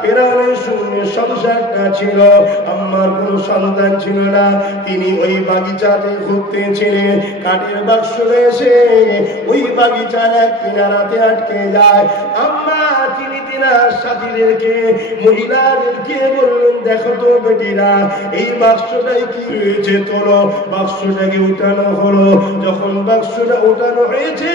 ফেরাউনের সঙ্গে সংসারটা ছিল, আম্মার কোনো সন্তান ছিল না। তিনি ওই বাগিচাতে ঘুরতেছিলেন, কাঠের বাক্স রয়েছে, ওই বাগিচার এক কিনারাতে আটকে যায়। আম্মা তিনি তিনার সাথীদেরকে, মহিলাদেরকে বললেন, দেখো তো বেটিরা, এই বাক্সটাই কি রয়েছে, তোলো। বাক্সটাকে উঠানো হলো। যখন বাক্সটা উঠানো হয়েছে,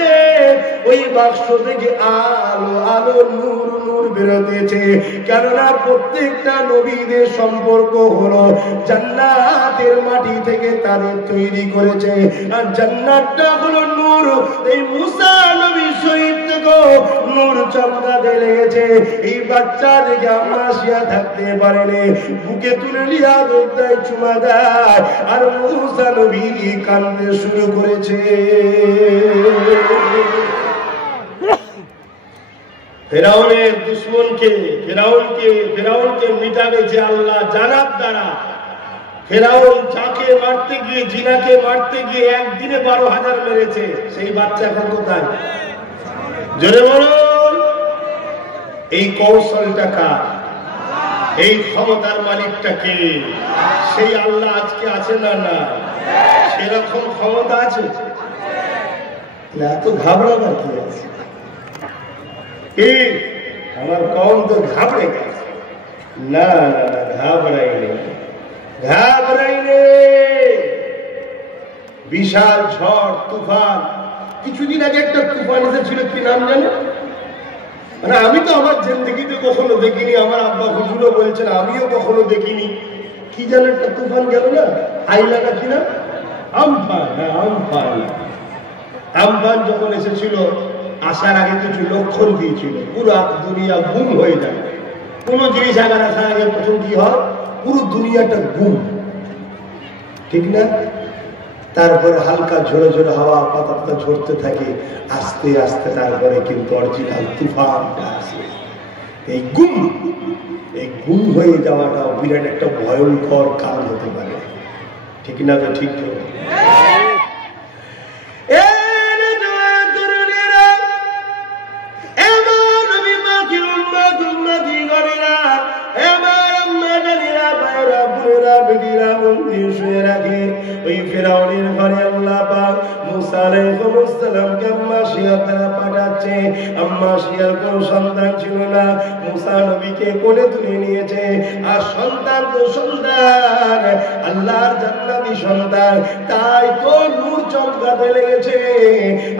ওই বাক্স থেকে আলো আলো নূর নূর বেরোতেছে। কেননা প্রত্যেকটা নবীদের সম্পর্ক হলো জান্নাতের মাটি থেকে তাদের তৈরি করেছে, আর জান্নাতটা হলো নূর। এই মুসা নবী শহীদ থেকে নূর চমকাতে লেগেছে। এই বাচ্চা দেখে আম্মা শিয়া থাকতে পারেনি, বুকে তুলে লিয়া দৌড়ায়, চুমা দেয়, আর মুসা নবী কাঁদতে শুরু করেছে। ফেরাউনের দুশমনকে, ফেরাউনকে মিটাবে যে আল্লাহ জানার দ্বারা। ফেরাউন যাকে মারতে গিয়ে, জিনাকে মারতে গিয়ে একদিনে 12,000 মেরেছে, সেই বাচ্চা এখন কোথায়? জোরে বলুন। এই কৌশলটা কার? এই ক্ষমতার মালিকটাকে। সেই আল্লাহ আজকে আছে না? না, সেরকম ক্ষমতা আছে। এত ঘাবড়াবার কি আছে? আমার কম তো ঘাবড়ে গেছে। না না না, ঘাবড়াইনি। বিশাল ঝড় তুফান। কিছুদিন আগে একটা তুফান এসেছিল, কি নাম জানো? মানে আমি তো আমার জিন্দেগিতে কখনো দেখিনি, আমার আব্বা হুজুরও বলছেন আমিও কখনো দেখিনি। কি যেন একটা তুফান গেল না, আইলা না কি না, আমফান। হ্যাঁ, আমফান যখন এসেছিল, আসার আগে কিছু লক্ষণ দিয়েছিল, পুরো দুনিয়া গুম হয়ে যায়। কোন জিনিস আগার আসার আগে প্রথম কি হয়? পুরো দুনিয়াটা গুম, ঠিক না? তারপরে হালকা ঝোড়ো ঝোড়ো হাওয়া, পাতা পাতা ঝরতে থাকে, আস্তে আস্তে তারপরে কিন্তু অরিজিনাল তুফানটা আসে। এই গুম হয়ে যাওয়াটাও বিরাট একটা ভয়ঙ্কর কারণ হতে পারে, ঠিক না? তো ঠিক তো। ওই ফিরআউনের ঘরে আল্লাহ পাক মুসা আলাইহিস সালামকে আম্মা শিয়া দ্বারা পাঠাচ্ছে। আম্মা শিয়ার কোনো সন্তান ছিল না, মুসা নবীকে কোলে তুলে নিয়েছে। আর সন্তান তো সন্তান, আল্লাহর জান্নাতি সন্তান, তাই তো নূর চমকাতে লেগেছে।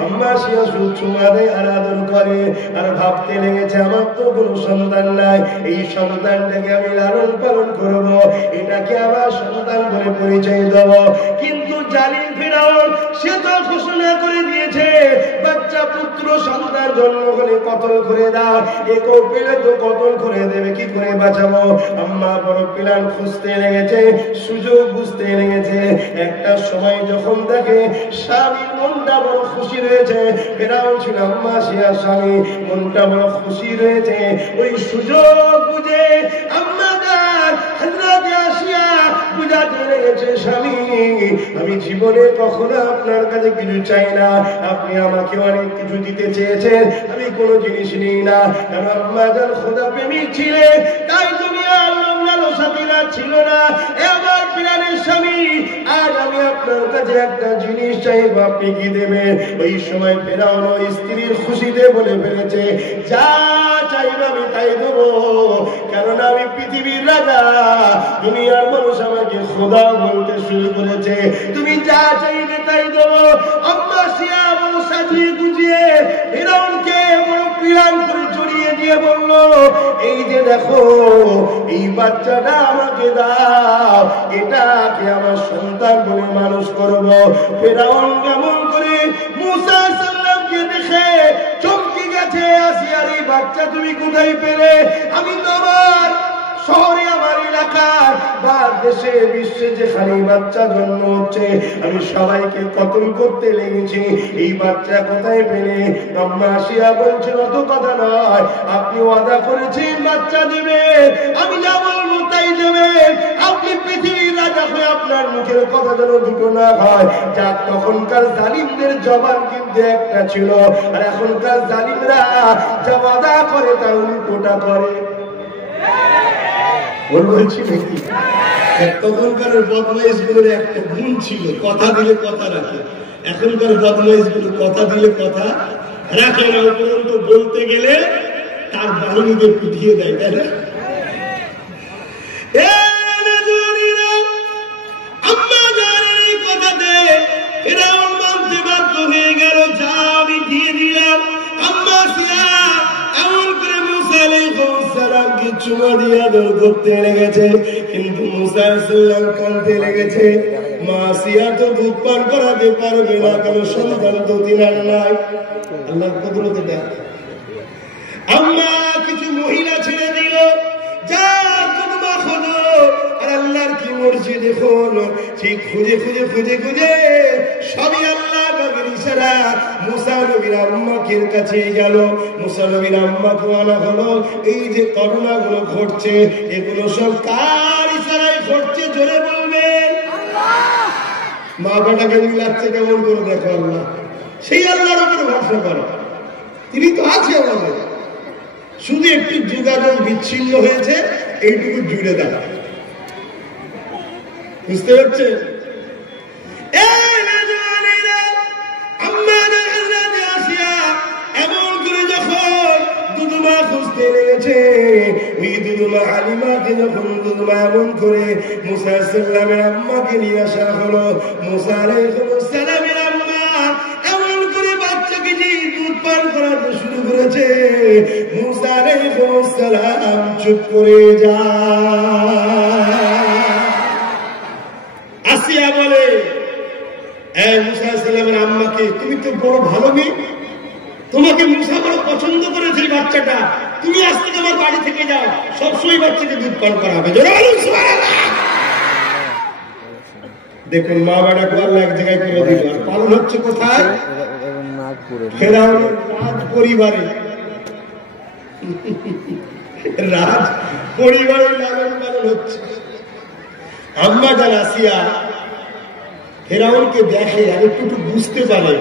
আম্মা শিয়া শুধু চুমা দেয় আর আদর করে, আর ভাবতে লেগেছে আমার তো কোনো সন্তান নাই, এই সন্তানটাকে আমি লালন পালন করবো, এটাকে আমার সন্তান করে পরিচয় দেব। কিন্তু জালিম ফিরআউন সে তো ঘোষণা করে দিয়েছে, বাচ্চা পুত্র সন্তান জন্ম হলে কতল করে দাও। একও পেলে তো কতল করে দেবে, কি করে বাঁচাবো? আম্মা বড় প্ল্যান খুঁজতে লেগেছে, সুযোগ বুঝতে লেগেছে। একটা সময় যখন দেখে স্বামীর মনটা বড় খুশি রয়েছে, ফিরআউন ছিল আম্মা শিয়ার স্বামী, মনটা বড় খুশি রয়েছে, ওই সুযোগ বুঝে আম্মা হযরত আসিয়া বুঝাতে লেগেছে, স্বামী আমি জীবনে কখনো আপনার কাছে কিছু চাই না, আপনি আমাকে অনেক কিছু দিতে চেয়েছেন, আমি কোনো জিনিস নিই না। কারণ আম্মা জান খোদা প্রেমিক ছিলেন, তাই দুনিয়ার লালসাতিরা ছিল না। এবার প্রাণের স্বামী, আজ আমি আপনার কাছে একটা জিনিস চাইবো, আপনি কি দেবেন? ওই সময় ফেরাউন স্ত্রীর খুশিতে বলে ফেলেছে, যা চাইবে আমি তাই দেবো, কেননা আমি পৃথিবীর রাজা। দুনিয়ার মানুষ আমাকে খোদা বলতে শুরু করেছে, তুমি যা চাইবে তাই দেবো। আম্মা শিয়া বড় সাজিয়ে গুজিয়ে ফিরআউনকে বড় পিরান করে জড়িয়ে দিয়ে বলল, এই যে দেখো এই বাচ্চাটা আমাকে দাও, এটাকে আমার সন্তান বলে মানুষ করব। ফিরআউন কেমন করে মুসা সাল্লামকে দেখে চমকে গেছে, আসিয়ার এই বাচ্চা তুমি কোথায় পেলে? আমি তো আমার শহরে, আমার এলাকার বা দেশে বিশ্বে যেখানে বাচ্চা জন্ম হচ্ছে আমি সবাইকে কতল করতে লেগেছি, এই বাচ্চা কোথায় পেলে? আম্মা আসিয়া বলছেন, অত কথা নয়, আপনি ওয়াদা করেছেন বাচ্চা দিবেন, আমি যা বলবো তাই দেবেন, আপনি পৃথিবীর রাজা হয়ে আপনার মুখের কথা যেন দুটো না হয়। যাক, তখনকার জালিমদের জবান কিন্তু একটা ছিল, আর এখনকার জালিমরা যা ওয়াদা করে তা উল্টোটা করে। বলছি নাকি তখনকার বদমাইশ গুলোর একটা গুণ ছিল, কথা দিলে কথা রাখে। এখনকার বদমাইশ গুলো কথা দিলে কথা রাখে না, উপরন্ত বলতে গেলে তার বাহিনীদের পিঠিয়ে দেয়, তাই না? চুমা দিয়া দৌড় করতে লেগেছে, কিন্তু মুসা আলাইহিসসালাম কাঁদতে লেগেছে। মা আসিয়া তো দুধ পান করাতে পারবে না, কারণ সন্তান তো তিনার নাই। আল্লাহর কুদরত দেখ। আম্মা কিছু মহিলা ছেড়ে দিল, যা কুদবা হলো। আর আল্লাহর কি মর্জি দেখুন, ঠিক খুঁজে খুঁজে খুঁজে খুঁজে সবই আল্লাহ পাকের ইশারা। মুসা নবীর আম্মাকে কাছে গেল, মুসা নবীর আম্মাকে আনা হলো। এই যে ঘটনাগুলো ঘটছে, এগুলো সব কার ইশারায় ঘটছে? জোরে বলবেন। মা বেটাকে মিলাচ্ছে কেমন করে দেখো। আল্লাহ, সেই আল্লাহর উপরে ভরসা করো, তিনি তো আছে আমাদের। শুধু একটু যোগাযোগ বিচ্ছিন্ন হয়েছে, এইটুকু জুড়ে দেয়। বুঝতে পারছে? এমন করে যখন দুধমা খুঁজতে লেগেছে, ওই দুধমা হালিমাকে যখন দুধমা এমন করে মুসা আলাইহিসসালামের আম্মাকে নিয়ে আসা হলো, মুসা আলাইহিসসালামের আম্মা এমন করে বাচ্চাকে যে দুধ পান করাতে শুরু করেছে, মুসা আলাইহিসসালাম চুপ করে যায়। আসিয়া বলে, মুসা আলাইহিসসালামের আম্মাকে, তুমি তো বড় ভালো মেয়ে, তোমাকে মুসা বড় পছন্দ করেছে এই বাচ্চাটা, তুমি আজ থেকে আমার বাড়ি থেকে যাও, সবসময় বাচ্চাকে দুধ পান করা হবে। দেখুন মা বেটাকে আল্লাহ এক জায়গায় করে দিল। আর পালন হচ্ছে কোথায়? ফেরাউনের রাজ পরিবারে, রাজ পরিবারের লালন পালন হচ্ছে। আম্মা জান আসিয়া ফেরাউনকে দেখে আর একটু বুঝতে পারে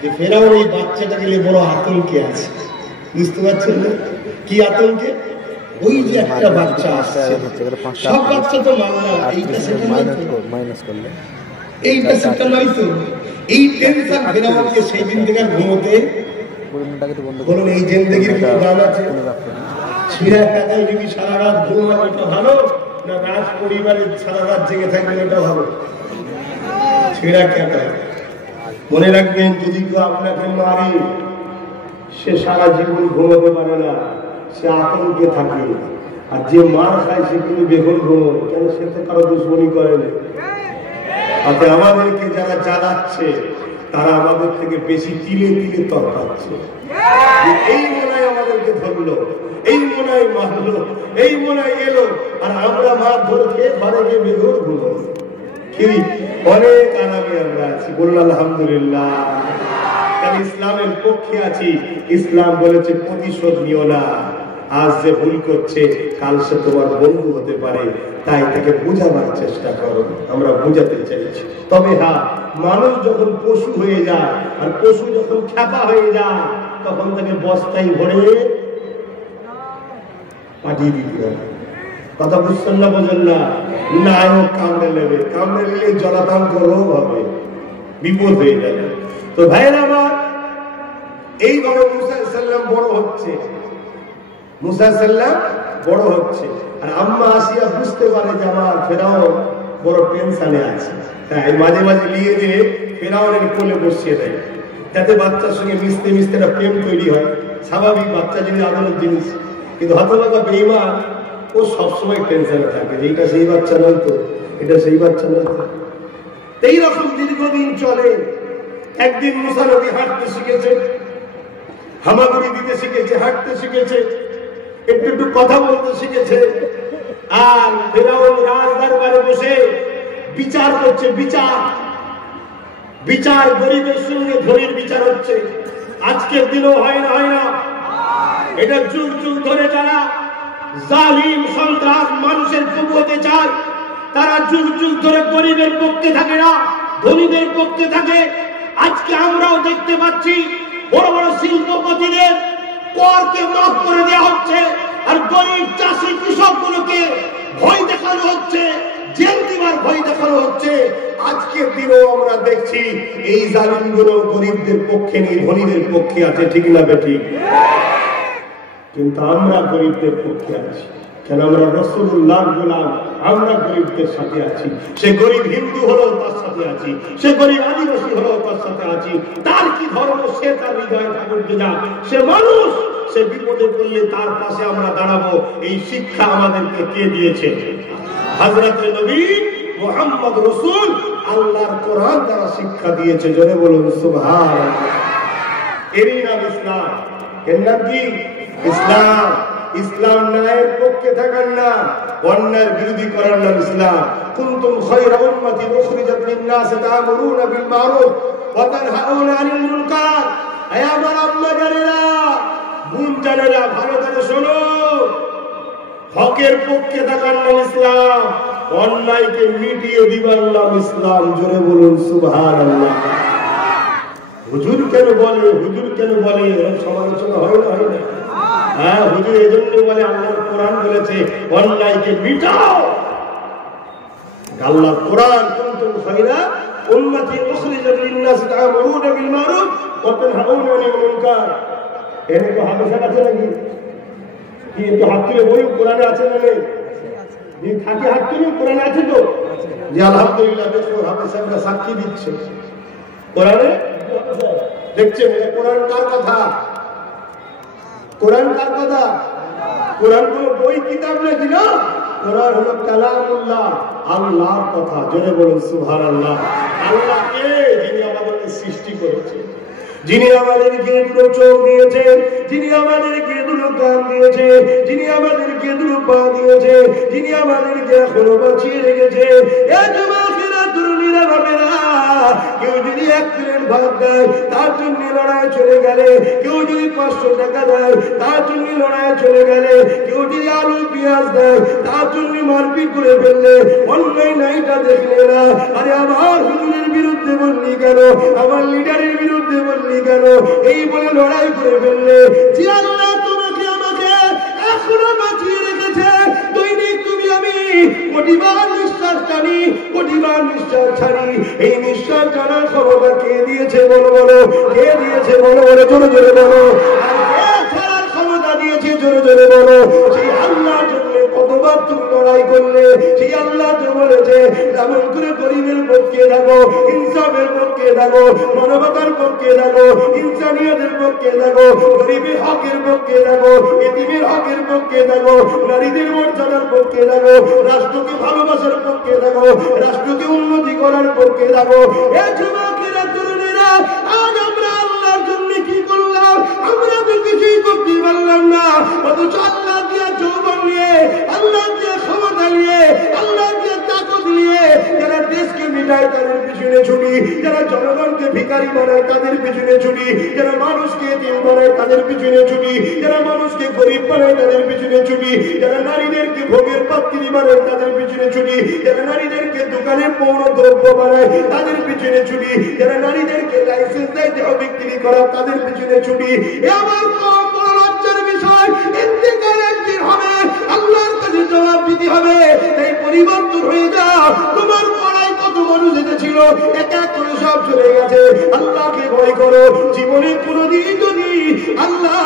যে ফেরাউন এই বাচ্চাটাকে নিয়ে বড় আতঙ্কে আছে। বুঝতে পারছেন না কি আতঙ্কে? ওই যে একটা বাচ্চা আসছে, সব বাচ্চা তো মানলাম, এইটা সেটা নয় তো। এই টেনশন ফেরাউনকে সেই দিন থেকে ঘুমোতে বলুন। এই জিন্দেগির কোনো দাম আছে? ছিঁড়া কাদায় যদি সারা রাত ঘুমায় ওইটা ভালো, না রাজ পরিবারের সারা রাত জেগে থাকবেন ওটা ভালো? ছিঁড়া কাদায় মনে রাখবেন, যদি কেউ আপনাকে মারে, সে সারা জীবন ঘুমাতে পারে না, সে আতঙ্কে থাকে। আর যে মার খায় সে কিন্তু বেগুন ঘুমোয়, কেন? সে তো কারো দুশ্মনী করে না। তাতে আমাদেরকে যারা জ্বালাচ্ছে, তারা আমাদের থেকে বেশি তিলে তিলে তরকাচ্ছে। এই মনে হয় আমাদেরকে ধরলো, এই মনে হয় মারলো, এই মনে হয় এলো, আর আমরা মার ধরকে ঘরে গিয়ে বেগুন ঘুমোই। অনেক আরামে আমরা আছি, বলুন আলহামদুলিল্লাহ। আমি ইসলামের পক্ষে আছি। ইসলাম বলেছে প্রতিশোধ নিও না, আজ যে ভুল করছে কাল সে তোমার বন্ধু হতে পারে, তাই তাকে বোঝাবার চেষ্টা করো। আমরা বোঝাতে চাইছি। তবে হ্যাঁ, মানুষ যখন পশু হয়ে যায়, আর পশু যখন খ্যাপা হয়ে যায়, তখন তাকে বস্তায় ভরে পাঠিয়ে দিতে হবে। কথা বুঝছেন না? বোঝেন না? নায়ক কামড়ে নেবে, কামড়ে নিলে জলাতঙ্ক রোগ হবে, বিপদ হয়ে যাবে। তো ভাইয়ের আমার, এইভাবে মুসা আলাইহিস সালাম বড় হচ্ছে, মুসা আলাইহিস সালাম বড় হচ্ছে। আর আম্মা আসিয়া বুঝতে পারে যে আমার ফেরাউন বড় টেনশনে আছে, তাই মাঝে মাঝে নিয়ে দিয়ে ফেরাউনের কোলে বসিয়ে দেয়, যাতে বাচ্চার সঙ্গে মিশতে মিশতে একটা প্রেম তৈরি হয়। স্বাভাবিক, বাচ্চা জিনিস আদরের জিনিস। কিন্তু হতভাগা বেঈমান, ও সবসময় টেনশনে থাকে যে এটা সেই বাচ্চা নয় তো, এটা সেই বাচ্চা নয় তো। এইরকম দীর্ঘদিন চলে। একদিন মুসা নবী হাঁটতে শিখেছে, হামাগুড়ি দিতে শিখেছে, হাঁটতে শিখেছে, একটু একটু কথা বলতে শিখেছে। আর ফেরাউন রাজ দরবারে বসে বিচার করছে, বিচার গরিবের সঙ্গে ধনীর বিচার হচ্ছে। আজকের দিনও হয় না, এটা যুগ যুগ ধরে যারা জালিম সন্ত্রাস মানুষের কবুতে চায়, তারা যুগ যুগ ধরে গরিবের পক্ষে থাকে না, ধনীদের পক্ষে থাকে। আজকে আমরাও দেখতে পাচ্ছি বড় বড় শিল্পপতিদের করকে মাফ করে দেওয়া হচ্ছে, আর গরিব চাষি কৃষকগুলোকে দেখানো হচ্ছে, জেল দিবার ভয় দেখানো হচ্ছে। আজকের দিনেও আমরা দেখছি এই জালিমগুলো গরিবদের পক্ষে নেই, ধনীদের পক্ষে আছে, ঠিক না বেঠিক? কিন্তু আমরা গরিবদের পক্ষে আছি কেন? আমরা রাসূলুল্লাহর গোলাম, আমরা গরিবদের সাথে আছি। সে গরিব হিন্দু হলেও তার সাথে আছি, সে গরিব আদিবাসী হলেও তার সাথে আছি। তার কি ধর্ম সে তার হৃদয়ে ঠাকুর যা, সে মানুষ, সে বিপদে পড়লে তার পাশে আমরা দাঁড়াবো। এই শিক্ষা আমাদেরকে কে দিয়েছে? হযরত নবী মুহাম্মদ রাসূল আল্লাহর কোরআন দ্বারা শিক্ষা দিয়েছে। জোরে বলুন সুবহানাল্লাহ। এরই নাম ইসলাম। এর নাম কি? ইসলাম। ইসলাম ন্যায়ের পক্ষে থাকার নাম, অন্যায়ের বিরোধী করার নাম ইসলাম। কুনতুম খায়রা উম্মাতিন উখরিজাত লিন-নাস তা'মুরুনা বিল মা'রুফ ওয়া তানহাউনা আনিল মুনকার। হে আমার আম্মা জানেরা, বোন জানেরা, ভালো করে শোনো, হকের পক্ষে থাকার নাম ইসলাম, অন্যায়কে মিটিয়ে দিবার নাম ইসলাম। জোরে বলুন সুবহানাল্লাহ। হুজুর কেন বলে, হুজুর কেন বলে, এরকম সমালোচনা হয় না? হয় না? হ্যাঁ, হুজুর এজন্য বলে আল্লাহর কোরআন বলেছে অন্যায়কে মিটাও। আল্লাহর কোরআন, কুনতুম খায়রা উম্মাতিন উখরিজাত লিন-নাস তা'মুরুনা বিল মা'রুফ ওয়া তানহাউনা আনিল মুনকার। এর তো হাদিস আছে নাকি? কি তো হাত তুলে বলি কোরআনে আছে না নেই? যে থাকে হাত তুলে কোরআনে আছে তো? যে আলহামদুলিল্লাহ দেখো হাদিস আমরা সাক্ষী দিচ্ছে কোরআনে। দেখছেন কোরআন কার কথা? কোরআন কার কথা? কোরআন কোন বই কিতাব নাকি না? কোরআন হলো কালামুল্লাহ, আল্লাহর কথা। জোরে বলুন সুবহানাল্লাহ। আল্লাহ কে? যিনি আমাদেরকে সৃষ্টি করেছেন, যিনি আমাদেরকে দুটো চোখ দিয়েছেন, যিনি আমাদেরকে দুটো কান দিয়েছে, যিনি আমাদেরকে দুটো পা দিয়েছে, যিনি আমাদেরকে এখনো বাঁচিয়ে রেখেছে। এ যুবকেরা, তরুণীরা, বাবেরা, কেউ যদি 1 প্লেট ভাত দেয় তার জন্য লড়াই চলে গেলে, কেউ যদি 500 টাকা দেয় তার জন্য লড়াই চলে গেলে, কেউ যদি আলু পেঁয়াজ দেয় তার জন্য মারপিট করে ফেললে, অন্যায় নাইটা দেখলে না, আরে আমার হুজুরের বিরুদ্ধে বললি কেন, আমার লিডারের বিরুদ্ধে বললি কেন, এই বলে লড়াই করে ফেললে, যে আল্লাহ তোমাকে আমাকে এখনো বাঁচিয়ে রেখেছে, দৈনিক তুমি আমি কোটিবার নিঃশ্বাস টানি, কোটিবার নিঃশ্বাস ছাড়ি। এই নিঃশ্বাস টানার ক্ষমতা কে দিয়েছে? বলো বলো, কে দিয়েছে? বলো বলো, জোরে জোরে বলো। আর কে ছাড়ার ক্ষমতা দিয়েছে? জোরে জোরে বলো। সেই আল্লাহর জন্য কতবার তুমি লড়াই করলে? সেই আল্লাহ তো বলেছে যেমন করে গরিবের পক্ষে থাকো, ইনসাফের পক্ষে থাকো, মানবতার পক্ষে থাকো, ইনসানিয়তের পক্ষে থাকো, গরিবের হকের পক্ষে থাকো, এতিমের হকের পক্ষে থাকো, নারীদের মর্যাদার পক্ষে থাকো, রাষ্ট্রকে ভালোবাসার পক্ষে থাকো, রাষ্ট্রকে উন্নতি করার পক্ষে থাকো। এ যুবকেরা, তরুণীরা, আজ আমরা আল্লাহর জন্য কি করলাম? আমরা তো কিছুই করতে পারলাম না, অথচ আল্লাহ দিয়া যৌবন নিয়ে, আল্লাহ দিয়া ক্ষমতা নিয়ে, আল্লাহ দিয়া তাকত নিয়ে যারা দেশকে মিটায় তাদের পিছনে ছুটি, যারা জনগণকে ভিখারি বানায় তাদের পিছনে ছুটি, যারা মানুষকে এতিম বানায় তাদের পিছনে ছুটি, যারা মানুষকে গরিব বানায় তাদের পিছনে ছুটি, যারা নারীদেরকে ভোগের পাত্রী বানায় তাদের পিছনে ছুটি, যারা নারীদেরকে দোকানের পৌর দ্রব্য বানায় তাদের পিছনে ছুটি, যারা নারীদেরকে লাইসেন্স দেয় দেহ বিক্রি করা তাদের পিছনে ছুটি। এ আমার কম বড় লজ্জার বিষয়। ইন্তেকাল একদিন হবে, আল্লাহর কাছে জবাব দিতে হবে। তাই পরিবর্তন হয়ে যাও। তোমার পড়ায় কত মানুষ এসেছিল, এক এক করে সব চলে গেছে। আল্লাহকে ভয় করো। জীবনে কোনোদিন যদি আল্লাহ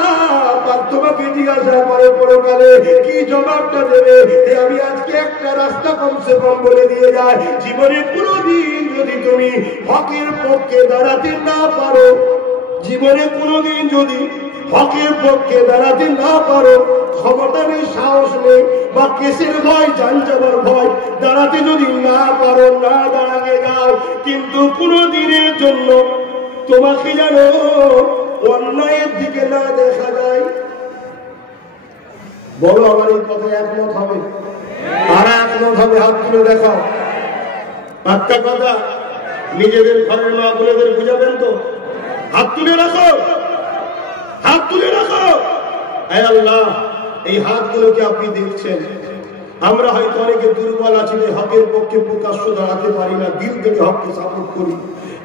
তোমাকে জিজ্ঞাসা করে পরকালে, কি জবাবটা দেবে? আমি আজকে একটা রাস্তা কমসে কম বলে দিয়ে যায়, জীবনে কোনোদিন যদি তুমি হকের পক্ষে দাঁড়াতে না পারো, জীবনে কোনোদিন যদি হকের পক্ষে দাঁড়াতে না পারো, ক্ষমতা নেই, সাহস নেই, বা কেসের ভয়, জান যাবার ভয়, দাঁড়াতে যদি না পারো, না দাঁড়াতে যাও, কিন্তু কোনো দিনের জন্য তোমাকে যেন অন্যায়ের দিকে না দেখা যায়। বলো আমার এই কথায় একমত হবে? তারা একমত হবে? হাত তুলে দেখাও। পাক্কা কথা। নিজেদের ঘরের মা বোনেদের বুঝাবেন তো? হাত তুলে রাখো, হাত তুলে রাখো। হে আল্লাহ, এই হাতগুলোকে আপনি দেখছেন। আমরা হয়তো অনেকে দুর্বল আছি, হকের পক্ষে প্রকাশ্য দাঁড়াতে পারি না, দিল থেকে হককে সাপোর্ট করি,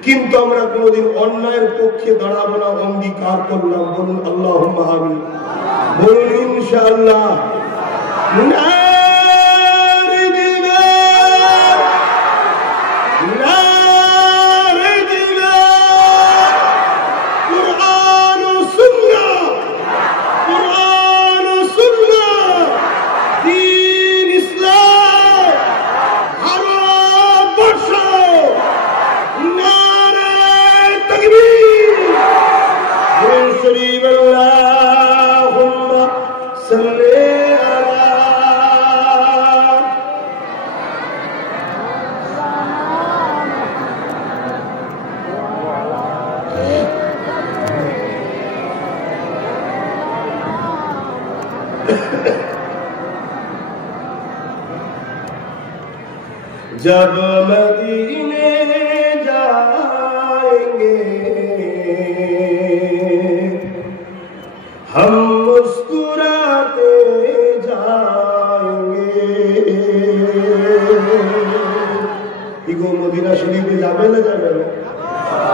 কিন্তু আমরা কোনোদিন অন্যায়ের পক্ষে দাঁড়াবো না, অঙ্গীকার করলাম। বলুন আল্লাহুম্মা আমিন, বলুন ইনশাআল্লাহ। নারে जब मदीने जाएंगे हम मुस्कुराते जाएंगे। इगो मदीना शरीफे যাবে না যাবে না?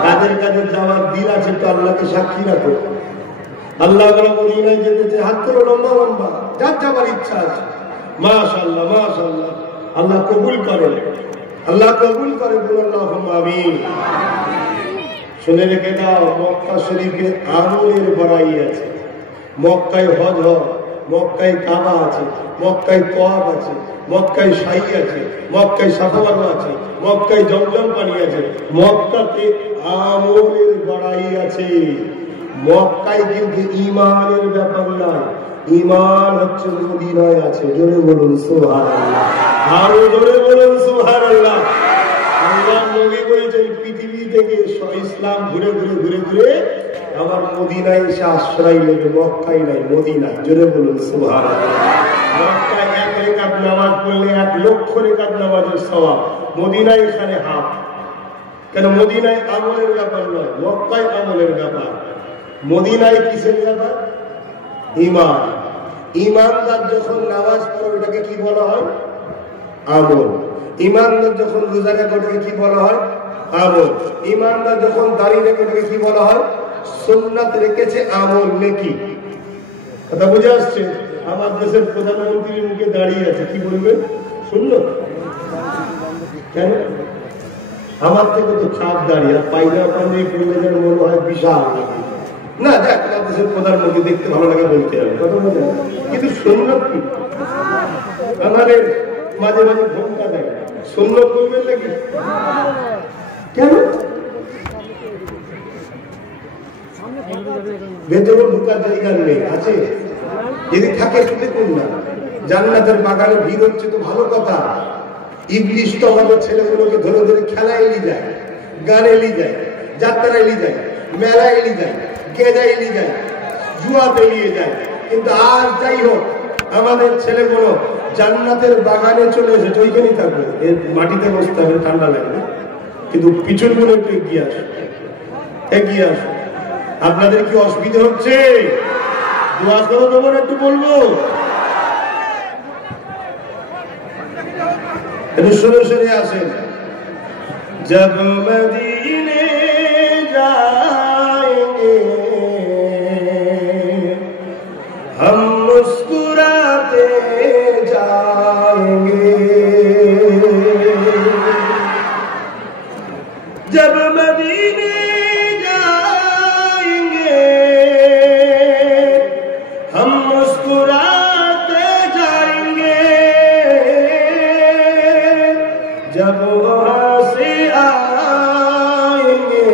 কাদের কাদের যাওয়ার দিন আছে তো আল্লাহকে সাক্ষী রাখো। আল্লাহ বলে মদিনায় যেতে চাই, হাত করে লম্বা লম্বা যার যাবার ইচ্ছা আছে। মাশাআল্লাহ মাশাআল্লাহ, আল্লাহ কবুল করেন, আল্লাহ কবুল করে, বলুন আল্লাহুম্মা আমিন। শুনে রেখে দাও, মক্কা শরীফে আমলের বড়াই আছে, মক্কায় হজ হয়, মক্কায় কাবা আছে, মক্কায় তোয়াব আছে, মক্কায় সাই আছে, মক্কায় সাফা মারওয়া আছে, মক্কায় জমজম পানি আছে, মক্কাতে আমলের বড়াই আছে। মক্কায় কিন্তু ঈমানের ব্যাপার নাই, ঈমান হচ্ছে মদিনায় আছে। জোরে বলুন সুবহানাল্লাহ, আরো জোরে বলুন সুবহানাল্লাহ। আল্লাহ নবী বলেছেন পৃথিবী থেকে ইসলাম ঘুরে ঘুরে ঘুরে ঘুরে আমার মদিনায় এসে আশ্রয় নেবে, মক্কায় নাই, মদিনায়। জোরে বলুন সুবহানাল্লাহ। মক্কায় 1 রাকাত নামাজ পড়লে 1 লক্ষ রাকাত নামাজের সওয়াব, মদিনায় এখানে হাফ। কেন? মদিনায় আমলের ব্যাপার নয়, মক্কায় আমলের ব্যাপার। মদিনায় কিসের ব্যাপার? ঈমান। ঈমানদার যখন নামাজ পড়ে ওটাকে কি বলা হয়? আমল। ঈমানদার যখন রোজা রাখে ওটাকে কি বলা হয়? আমল। ঈমানদার যখন দাড়ি রাখে ওটাকে কি বলা হয়? সুন্নাত রেখেছে, আমল, নেকি। কথা বুঝে আসছে? আমার দেশের প্রধানমন্ত্রীর মুখে দাঁড়িয়ে আছে, কি বলবে? সুন্নাত। কেন? আমার থেকে তো চাপ দাঁড়িয়ে, আর পায়জামা পাঞ্জাবি পরলে যেন মনে হয় বিশাল না। দেখ, আমার দেশের প্রধানমন্ত্রী দেখতে ভালো লাগে বলতে হবে, কথা বলতে, কিন্তু সুন্নাত কি? আমাদের মাঝে মাঝে ভূমিকা দেয়, সুন্নাত করবেন নাকি? কেন? ভেতরে ঢুকার জায়গা নেই, আছে? যদি থাকে শুধু কোন না, জান্নাতের বাগানে ভিড় হচ্ছে তো ভালো কথা। ইবলিশ তো আমাদের ছেলেগুলোকে ধরে ধরে খেলা এলি যায়, গান এলি যায়, যাত্রা এলি যায়, মেলা এলি যায়, গেজা এলি যায়, জুয়া পেরিয়ে যায়। কিন্তু আর যাই হোক, আমাদের ছেলেগুলো জান্নাতের বাগানে চলে এসেছে, ওইখানেই থাকবে। এর মাটিতে বসতে হবে, ঠান্ডা লাগবে, কিন্তু পিছনগুলো একটু এগিয়ে আসো, এগিয়ে আসো। আপনাদের কি অসুবিধা হচ্ছে? দোয়া করো, তোমার একটু বলবো, একটু সরে সরে আসেন। जब मदीने जाएंगे हम मुस्कुराते जाएंगे, जब मदीने जाएंगे हम मुस्कुराते जाएंगे, जब वहां से आएंगे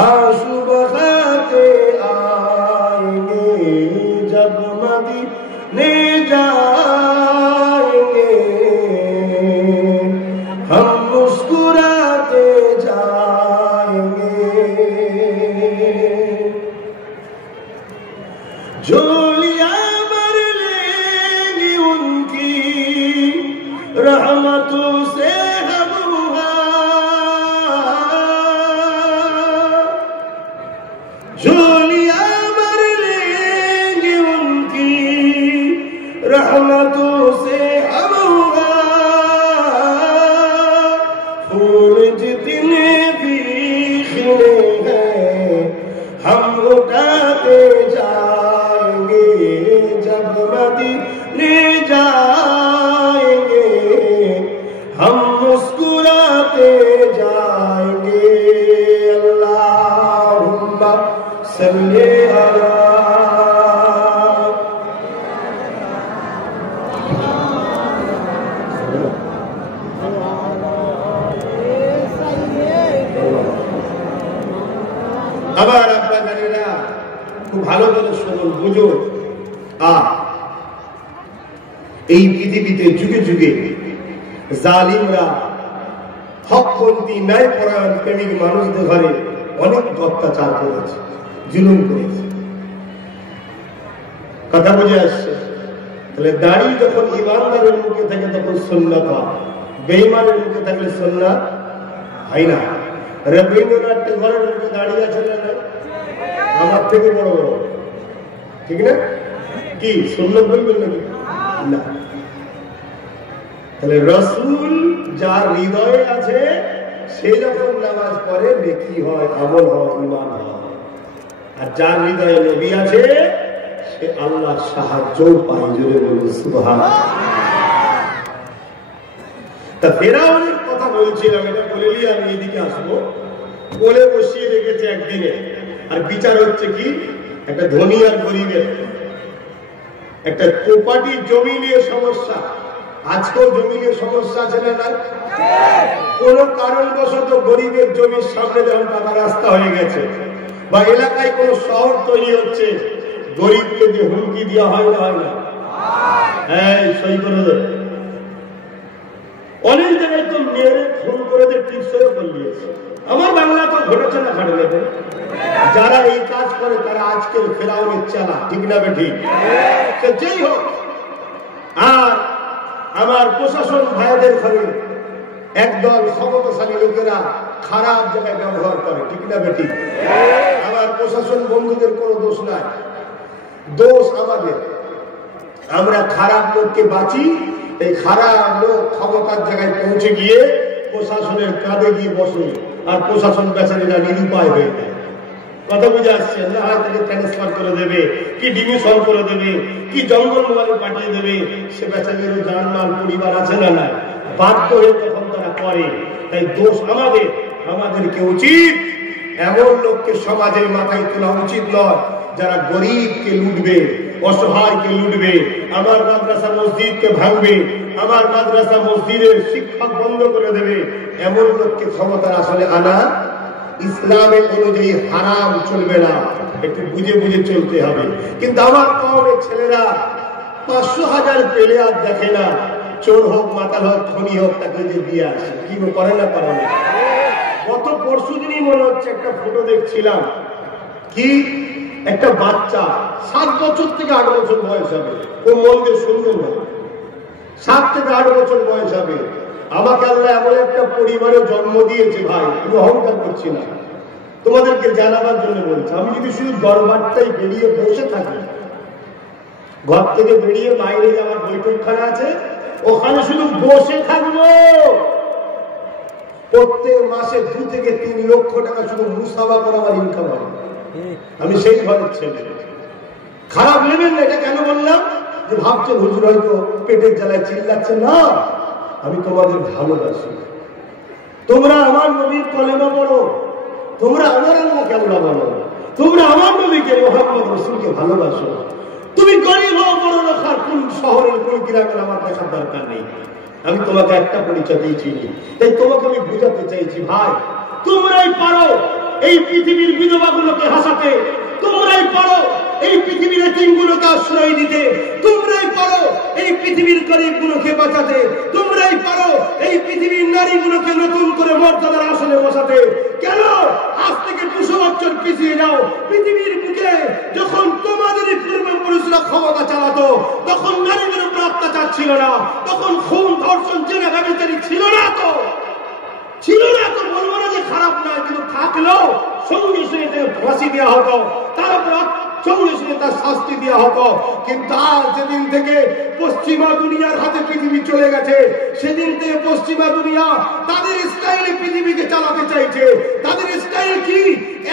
आंसू बहाते आएंगे, जब मदीने जाएंगे हम मुस्कुराते जाएंगे, झोलियां भर लेंगी उनकी रहमतों से हम झोलियां भर लेंगे उनकी रहमतों से हम फूल जितने भी खिले हैं हम उठाते जाएंगे, जब मदीने जाएंगे हम मुस्कुराते जाएंगे। अल्लाहुम्मा सल्ली अला আবার আপনারা খুব ভালো করে শুনুন, বুঝুন। এই পৃথিবীতে যুগে যুগে জালিমরা হকপন্থী ন্যায়পরায়ণ প্রেমিক মানুষদের ঘরে অনেক অত্যাচার করেছে, জুলুম করেছে। কথা বুঝে আসছে? তাহলে দাড়ি যখন ইমানদারের মুখে থাকে তখন সুন্নাত হয়, বেঈমানের মুখে থাকলে সুন্নাত হয় না। রবীন্দ্রনাথ ঠাকুরের মুখে দাঁড়িয়ে আছে না, আমার থেকে বড় বড়, ঠিক না? কি সুন্নাত বলবেন নাকি? না। তাহলে রাসূল যার হৃদয়ে আছে সে যখন নামাজ পড়ে নেকি হয়, আমল হয়, ঈমান হয়। আর যার হৃদয়ে নবী আছে সে আল্লাহর সাহায্য পায়। জোরে বলুন সুবহানাল্লাহ। তা ফেরাউনের কথা বলছিলাম, এটা বলেই আমি এদিকে আসবো। বলে বসিয়ে রেখেছে একদিনে, আর বিচার হচ্ছে কি একটা ধনী আর গরিবের, একটা কোপাটি জমি নিয়ে সমস্যা। আজকেও জমি নিয়ে সমস্যা আছে না? না, কোন কারণবশত গরিবের জমির সামনে যখন পাকা রাস্তা হয়ে গেছে বা এলাকায় কোন শহর তৈরি হচ্ছে, গরিবকে যে হুমকি দেওয়া হয় না, হয় না? হ্যাঁ, সই করে দেয়। অনেক জায়গায় তো মেয়েরে খুন করে দিয়ে টিপসরে করে দিয়েছে। আমার বাংলা তো ঘটেছে না ঘটে? যারা এই কাজ করে তারা আজকের ফেরাউনের চালা, ঠিক না বেঠিক? যেই হোক, আর আমার প্রশাসন ভাইদের ঘরে একদল ক্ষমতাশালী লোকেরা খারাপ জায়গায় ব্যবহার করে, ঠিক না বেঠিক? আমার প্রশাসন বন্ধুদের কোনো দোষ নাই, দোষ আমাদের। আমরা খারাপ লোককে বাঁচি, এই খারাপ লোক ক্ষমতার জায়গায় পৌঁছে গিয়ে প্রশাসনের কাঁধে গিয়ে বসে, আর প্রশাসন বেচারীরা নিরুপায় হয়ে যায়। কথা বুঝে আসছে না? তাকে ট্রান্সফার করে দেবে, কি ডিমিশন করে দেবে, কি জঙ্গল মহলে পাঠিয়ে দেবে। সে বেচারীর জানমাল পরিবার আছে না? না, বাধ্য হয়ে তখন তারা করে। তাই দোষ আমাদের। আমাদেরকে উচিত এমন লোককে সমাজের মাথায় তোলা উচিত নয় যারা গরিবকে লুটবে, অসহায়কে লুটবে, আমার মাদ্রাসা মসজিদকে ভাঙবে, আমার মাদ্রাসা মসজিদের শিক্ষক বন্ধ করে দেবে। এমন লোককে ক্ষমতার আসলে আনা ইসলামের অনুযায়ী হারাম, চলবে না। একটু বুঝে বুঝে চলতে হবে। কিন্তু আমার কওমের ছেলেরা 500,000 পেলে আর দেখে না, চোর হোক, মাতাল হোক, খনি হোক, তাকে যে দিয়ে আসে। কি করে না পারে না? গত পরশু দিনই মনে হচ্ছে একটা ফটো দেখছিলাম, কি একটা বাচ্চা 7 বছর থেকে 8 বছর বয়স হবে, ও মন দিয়ে শুনবেন না, 7 থেকে 8 বছর বয়স হবে। আমাকে আল্লাহ এমন একটা পরিবারে জন্ম দিয়েছে ভাই, আমি অহংকার করছি না, তোমাদেরকে জানাবার জন্য বলছি। আমি যদি শুধু দরবারটাই বেরিয়ে বসে থাকি, ঘর থেকে বেরিয়ে বাইরে যাওয়ার বৈঠকখানা আছে, ওখানে শুধু বসে থাকবো, প্রত্যেক মাসে 2 থেকে 3 লক্ষ টাকা শুধু মুসাফা করা আমার ইনকাম হবে। আমি সেই ঘরের ছেলে। খারাপ নেবেন না, এটা কেন বললাম? যে ভাবছেন হুজুর হয়তো পেটের জ্বালায় চিল্লাচ্ছে না। আমি তোমাদের ভালোবাসি, তোমরা আমার নবীর কলেমা পড়ো, তোমরা আমার আল্লাহকে আল্লাহ বলো, তোমরা আমার নবীকে মুহাম্মদ রাসূলকে ভালোবাসো। তুমি গরিব হও, বড় লোক, আর কোন শহরের কোন গ্রামের আমার দেখার দরকার নেই। আমি তোমাকে একটা পরিচয় দিয়েছি, তাই তোমাকে আমি বুঝাতে চাইছি ভাই, তোমরাই পারো এই পৃথিবীর বিধবাগুলোকে হাসাতে, তোমরাই পারো এই পৃথিবীর এতিমগুলোকে আশ্রয় দিতে, তোমরাই পারো এই পৃথিবীর গরিবগুলোকে বাঁচাতে, তোমরাই পারো এই পৃথিবীর নারীগুলোকে নতুন করে মর্যাদার আসনে বসাতে। কেন আজ থেকে 200 বছর পিছিয়ে যাও, পৃথিবীর বুকে যখন তোমাদের পূর্বপুরুষরা ক্ষমতা চালাতো, তখন নারীদের উপর অত্যাচার ছিল না, তখন খুন, ধর্ষণ, জেনা, ব্যভিচারী ছিল না তো, ছিল না তো। বলবো না যে খারাপ নয়, কিন্তু থাকলেও সঙ্গে সঙ্গে ফাঁসি দেওয়া হতো, তার উপর সঙ্গে সঙ্গে তার শাস্তি দেওয়া হতো। কিন্তু আর যেদিন থেকে পশ্চিমা দুনিয়ার হাতে পৃথিবী চলে গেছে, সেদিন থেকে পশ্চিমা দুনিয়া তাদের স্টাইলে পৃথিবীকে চালাতে চাইছে। তাদের স্টাইল কি?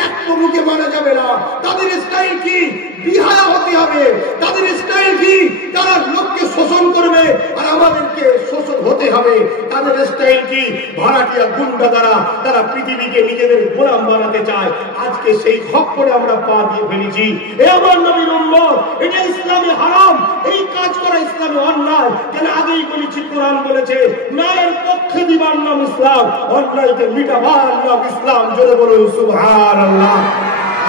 এক প্রভুকে মানা যাবে না। তাদের স্টাইল কি? বিহায়া হতে হবে। তাদের স্টাইল কি? তারা লোককে শোষণ করবে আর আমাদেরকে শোষণ হতে হবে। তাদের স্টাইল কি? ভাড়াটিয়া গুন্ডা দ্বারা তারা পৃথিবীকে নিজেদের গোলাম বানাতে চায়। আজকে সেই খপ্পরে আমরা পা দিয়ে ফেলেছি। এ আমার নবীর উম্মত, এটা ইসলামে হারাম, এই কাজ করা ইসলামে অন্যায়। কেন আগেই বলেছি, কোরআন বলেছে ন্যায়ের পক্ষে দিবার নাম ইসলাম, অন্যায়কে মিটাবার নাম ইসলাম। জোরে বলুন সুবহানাল্লাহ।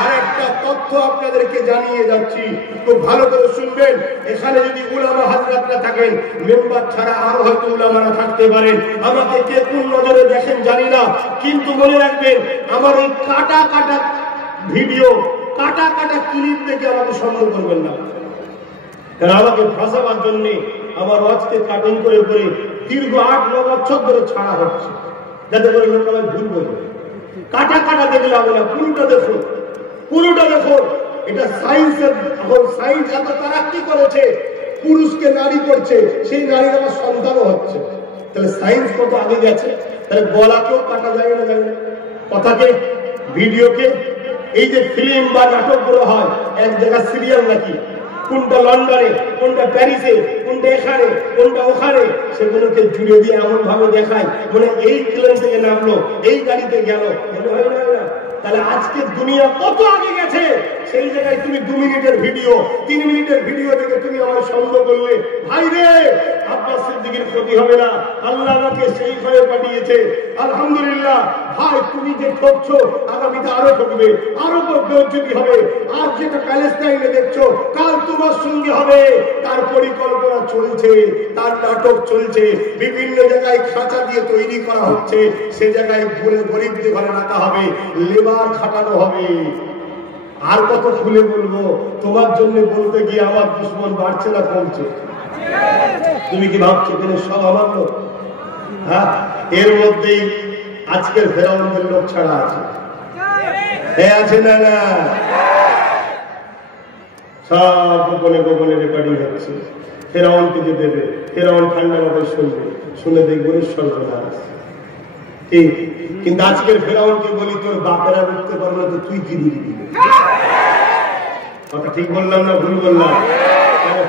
আরেকটা তথ্য আপনাদেরকে জানিয়ে যাচ্ছি, খুব ভালো করে শুনবেন। এখানে যদি উলামা হাজরাতরা থাকেন, মেম্বার ছাড়া আরো হয়তো উলামারা থাকতে পারেন, আমাকে কে কোন নজরে দেখেন জানি না, কিন্তু মনে রাখবেন আমার এই কাটা কাটা ভিডিও, কাটা কাটা ক্লিপ দেখে আমাকে সন্দেহ করবেন না। কারণ আমাকে ফাঁসাবার জন্য আমার ওয়াজকে কাটিং করে করে দীর্ঘ 8-9 বছর ধরে ছাড়া হচ্ছে, যাতে করে লোক আমায় ভুল বোঝে। কাটা কাটা দেখলে হবে না, পুরোটা দেখো, পুরোটা দেখো। এটা সায়েন্সের, এখন সায়েন্স এত তারাক্কি করেছে, পুরুষকে নারী করছে, সেই নারীর আমার সন্তানও হচ্ছে। তাহলে সায়েন্স কত আগে গেছে। তাহলে গলাকেও কাটা যায় না, যায় না, কথাকে, ভিডিওকে। এই যে ফিল্ম বা নাটকগুলো হয়, এক জায়গায় সিরিয়াল নাকি, কোনটা লন্ডনে, কোনটা প্যারিসে, কোনটা এখানে, কোনটা ওখানে, সেগুলোকে জুড়ে দিয়ে এমন ভাবে দেখায় মানে এই প্লেন থেকে নামলো, এই গাড়িতে গেল, মনে হয় না? তাহলে আজকে দুনিয়া কত আগে গেছে। সেই জায়গায় তুমি 2 মিনিটের ভিডিও, 3 মিনিটের ভিডিও দেখে তুমি আমার সন্দেহ করলে, ভাই রে, আব্বাস সিদ্দিকীর ক্ষতি হবে না, আল্লাহ আমাকে সেই ভয়ে পাঠিয়েছে, আলহামদুলিল্লাহ। ভাই তুমি যে ঠকছো, আগামীতে আরো ঠকবে, আরো বেজ্জতি হবে। আজ যেটা প্যালেস্টাইনে দেখছো, কাল তোমার সঙ্গে হবে। তার পরিকল্পনা চলছে, তার নাটক চলছে, বিভিন্ন জায়গায় খাঁচা দিয়ে তৈরি করা হচ্ছে, সে জায়গায় ঘুরে গরিবদের ঘরে রাখা হবে, লেবার খাটানো হবে। আর কত খুলে বলবো, তোমার জন্য বলতে গিয়ে আমার দুশ্মন বাড়ছে না কমছে। তুমি কি ভাবছো এখানে সব আমার লোক? হ্যাঁ, এর মধ্যেই আজকের ফেরাউনদের লোক ছাড়া আছে, আছে না? না, সব গোপনে গোপনে রেকর্ডিং হচ্ছে। ফেরাউনকে যে দেবে, ফেরাউন ঠান্ডা মাথায় শুনবে, শুনে দেখবো সর্বনাশ। ঠিক, কিন্তু আজকের ফেরাউনকে বলি, তোর বাপেরা উঠতে পারবে না, তো তুই কি দিবি? কথা ঠিক বললাম না ভুল বললাম?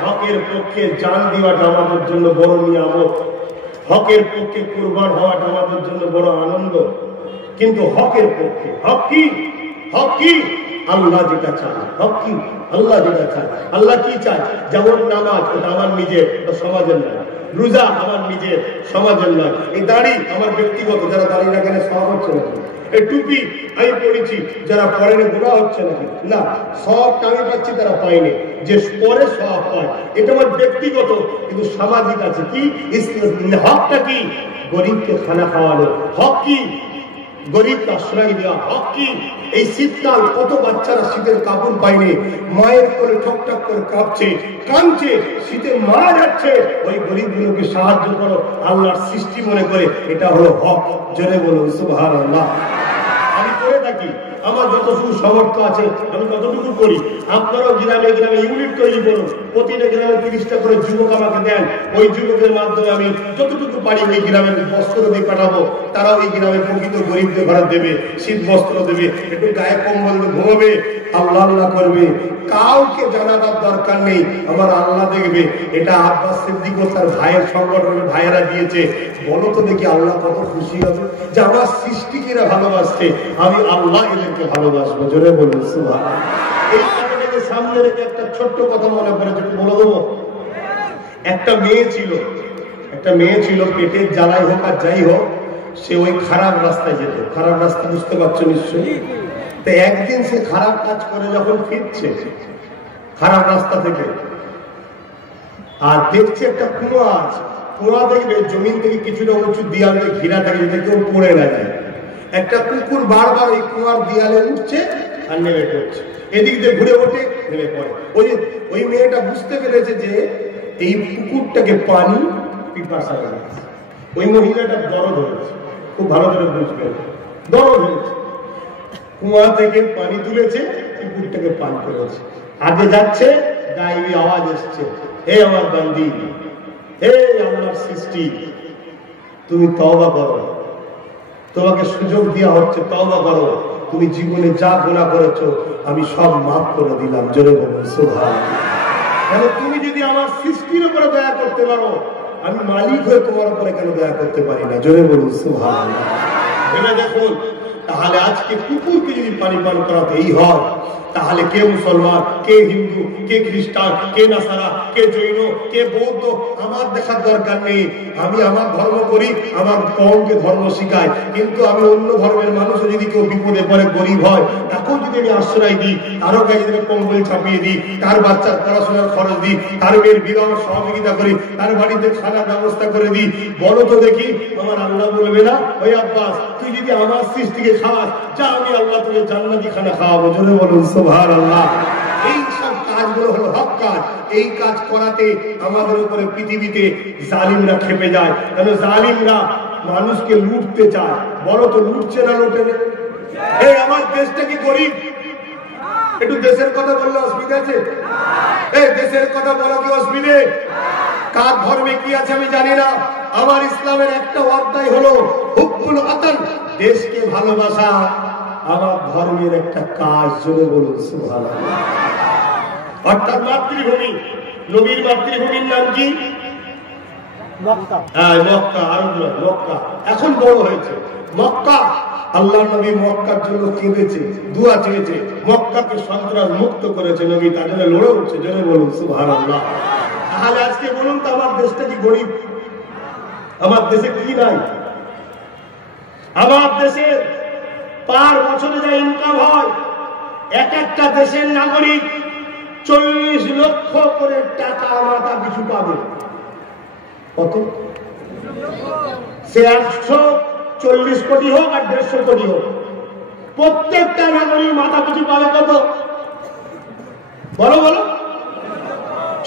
হকের পক্ষে জান দেওয়াটা আমাদের জন্য বড় নিয়ামত, হকের পক্ষে কুরবান হওয়াটা আমাদের জন্য বড় আনন্দ। কিন্তু হকের পক্ষে, হক কি? হক কি? আল্লাহ যেটা চায়। হক কি? আল্লাহ যেটা চায়। আল্লাহ কি চায়? যেমন নামাজ, ওটা আমার নিজের, ওটা সমাজের নয়। রোজা আমার নিজের, সমাজের নয়। এই দাড়ি আমার ব্যক্তিগত, যারা দাড়ি রাখেন সব হচ্ছে নাকি? এই টুপি আমি পড়েছি, যারা পরেন গুনাহ হচ্ছে নাকি? না, সবটা আমি পাচ্ছি, তারা পায়নি। যে পরে সব পায়, এটা আমার ব্যক্তিগত, কিন্তু সামাজিক আছে কি? হকটা কি? গরিবকে খানা খাওয়ানো। হক কি? গরিবকে আশ্রয় দেওয়া। হক কি? এই শীতকাল কত বাচ্চারা শীতের কাপড় পায়নি, মায়ের কোলে ঠকঠক করে কাঁপছে, কাঁদছে, শীতে মারা যাচ্ছে। ওই গরিবগুলোকে সাহায্য করো, আল্লাহর সৃষ্টি মনে করে। এটা হলো হক। জোরে বলুন সুবহানাল্লাহ। আমি করে থাকি, আমার যতটুকু সামর্থ্য আছে আমি ততটুকু করি। আপনারাও গ্রামে গ্রামে ইউনিট তৈরি করুন, প্রতিটা গ্রামে 30টা করে যুবক আমাকে দেন। ওই যুবকের মাধ্যমে আমি যতটুকু পারি ওই গ্রামের বস্ত্র দিয়ে পাঠাবো। তারা ওই গ্রামের প্রকৃত গরিবদের ঘরে দেবে, শীত বস্ত্র দেবে, একটু গায়ে কম্বল ঘুমাবে, আল্লাহ আল্লাহ করবে। কাউকে জানাবার দরকার নেই, আমার আল্লাহ দেখবে। এটা আব্বাস সিদ্দিক ও তার ভাইয়ের সংগঠনের ভাইয়েরা দিয়েছে। বলো তো দেখি আল্লাহ কত খুশি হবে যে আমার সৃষ্টিকেরা ভালোবাসছে, আমি আল্লাহ এদেরকে ভালোবাসবো। জোরে বলুন সুবহানাল্লাহ। এই কথাটাকে সামনে রেখে একটা ছোট্ট কথা মনে পড়েছে, একটু বলে দেবো। একটা মেয়ে ছিল, পেটের জ্বালাই হোক আর যাই হোক, সে ওই খারাপ রাস্তায় যেত। খারাপ রাস্তা বুঝতে পারছো নিশ্চয়ই? তো একদিন সে খারাপ কাজ করে যখন ফিরছে খারাপ রাস্তা থেকে, আর দেখছে একটা কুয়া আছে। কুয়া দেখবে জমিন থেকে কিছুটা উঁচু দেয়ালে ঘিরা থাকে, যাতে কেউ পড়ে না যায়। একটা কুকুর বারবার ওই কুয়ার দেয়ালে উঠছে আর নেমে পড়ছে, এদিক দিয়ে ঘুরে ওঠে, নেমে পড়ে। ওই মেয়েটা বুঝতে পেরেছে যে এই কুকুরটাকে পানি পিপাসা লাগছে। ওই মহিলাটা দরদ হয়েছে, খুব ভালো করে বুঝবে, দরদ হয়েছে। কুয়া থেকে পানি তুলেছে, কুকুরটাকে পান করেছে। আগে যাচ্ছে, গায়ে আওয়াজ এসছে, হে আমার বান্দি, হে আমার সৃষ্টি, তুমি তওবা করো, তোমাকে সুযোগ দেওয়া হচ্ছে, তওবা করো। তুমি জীবনে যা গুনাহ করেছো আমি সব মাফ করে দিলাম। জোরে বলুন সুবহানাল্লাহ। তুমি যদি আমার সৃষ্টির উপরে দয়া করতে পারো, আমি মালিক হয়ে তোমার উপরে কেন দয়া করতে পারি না? জোরে বলুন সুবহানাল্লাহ। এটা দেখুন, তাহলে আজকে কুকুরকে যদি পানি পান করাতেই হয়, তাহলে কে মুসলমান, কে হিন্দু, কে খ্রিস্টান, কে নাসারা, কে জৈন, কে বৌদ্ধ, আমার দেখার দরকার নেই। আমি আমার ধর্ম করি, আমার কওমকে ধর্ম শিখাই। কিন্তু আমি অন্য ধর্মের মানুষও যদি কেউ বিপদে পড়ে, গরিব হয়, তাকেও যদি আমি আশ্রয় দিই, তারও গায়ে যদি কম্বল ছাপিয়ে দিই, তার বাচ্চার পড়াশোনার খরচ দিই, তার মেয়ের বিবাহ সহযোগিতা করি, তার বাড়িতে খানার ব্যবস্থা করে দিই, বলো তো দেখি আমার আল্লাহ বলবে না, ওই আব্বাস তুই যদি আমার সৃষ্টিকে খাওয়াস, যা আমি আল্লাহ তোকে জান্নাতি খানা খাওয়াবো। জোরে বলুন সুবহানাল্লাহ। এই সব কাজগুলো হলো হক কাজ। এই কাজ করাতে আমাদের উপরে পৃথিবীতে জালিমরা খেপে যায়, কেন জালিমরা মানুষকে লুটতে চায়। বলো তো লুটছে না লুটে? এই আমার দেশটা কি গরিব? একটু দেশের কথা বললে অসুবিধা আছে? এই দেশের কথা বলা কি অসুবিধে? কার ধর্মে কি আছে আমি জানি না, আমার ইসলামের একটা অধ্যায় হলো হুব্বুল ওয়াতান, দেশকে ভালোবাসা। আমার ধর্মের একটা কাজ, জোরে বলুন সুবহানাল্লাহ। অর্থাৎ মাতৃভূমি, নবীর মাতৃভূমির নাম কি? মক্কা। মক্কা, আরব নয়, মক্কা। এখন বড় হয়েছে মক্কা। আল্লাহ নবী মক্কার জন্য কেঁদেছে, দোয়া চেয়েছে, মক্কাকে সন্ত্রাস মুক্ত করেছে নবী, তার জন্য লড়ে উঠছে, জোরে বলুন সুবহানাল্লাহ। তাহলে আজকে বলুন তো আমার দেশটা কি গরিব? আমার দেশে কি নাই? আমার দেশে পার বছরে যা ইনকাম হয়, এক একটা দেশের নাগরিক 40 লক্ষ করে টাকা মাথা পিছু পাবে। কত? সে 140 কোটি হোক আর 150 কোটি হোক, প্রত্যেকটা নাগরিক মাথা পিছু পাবে কত? বলো বলো।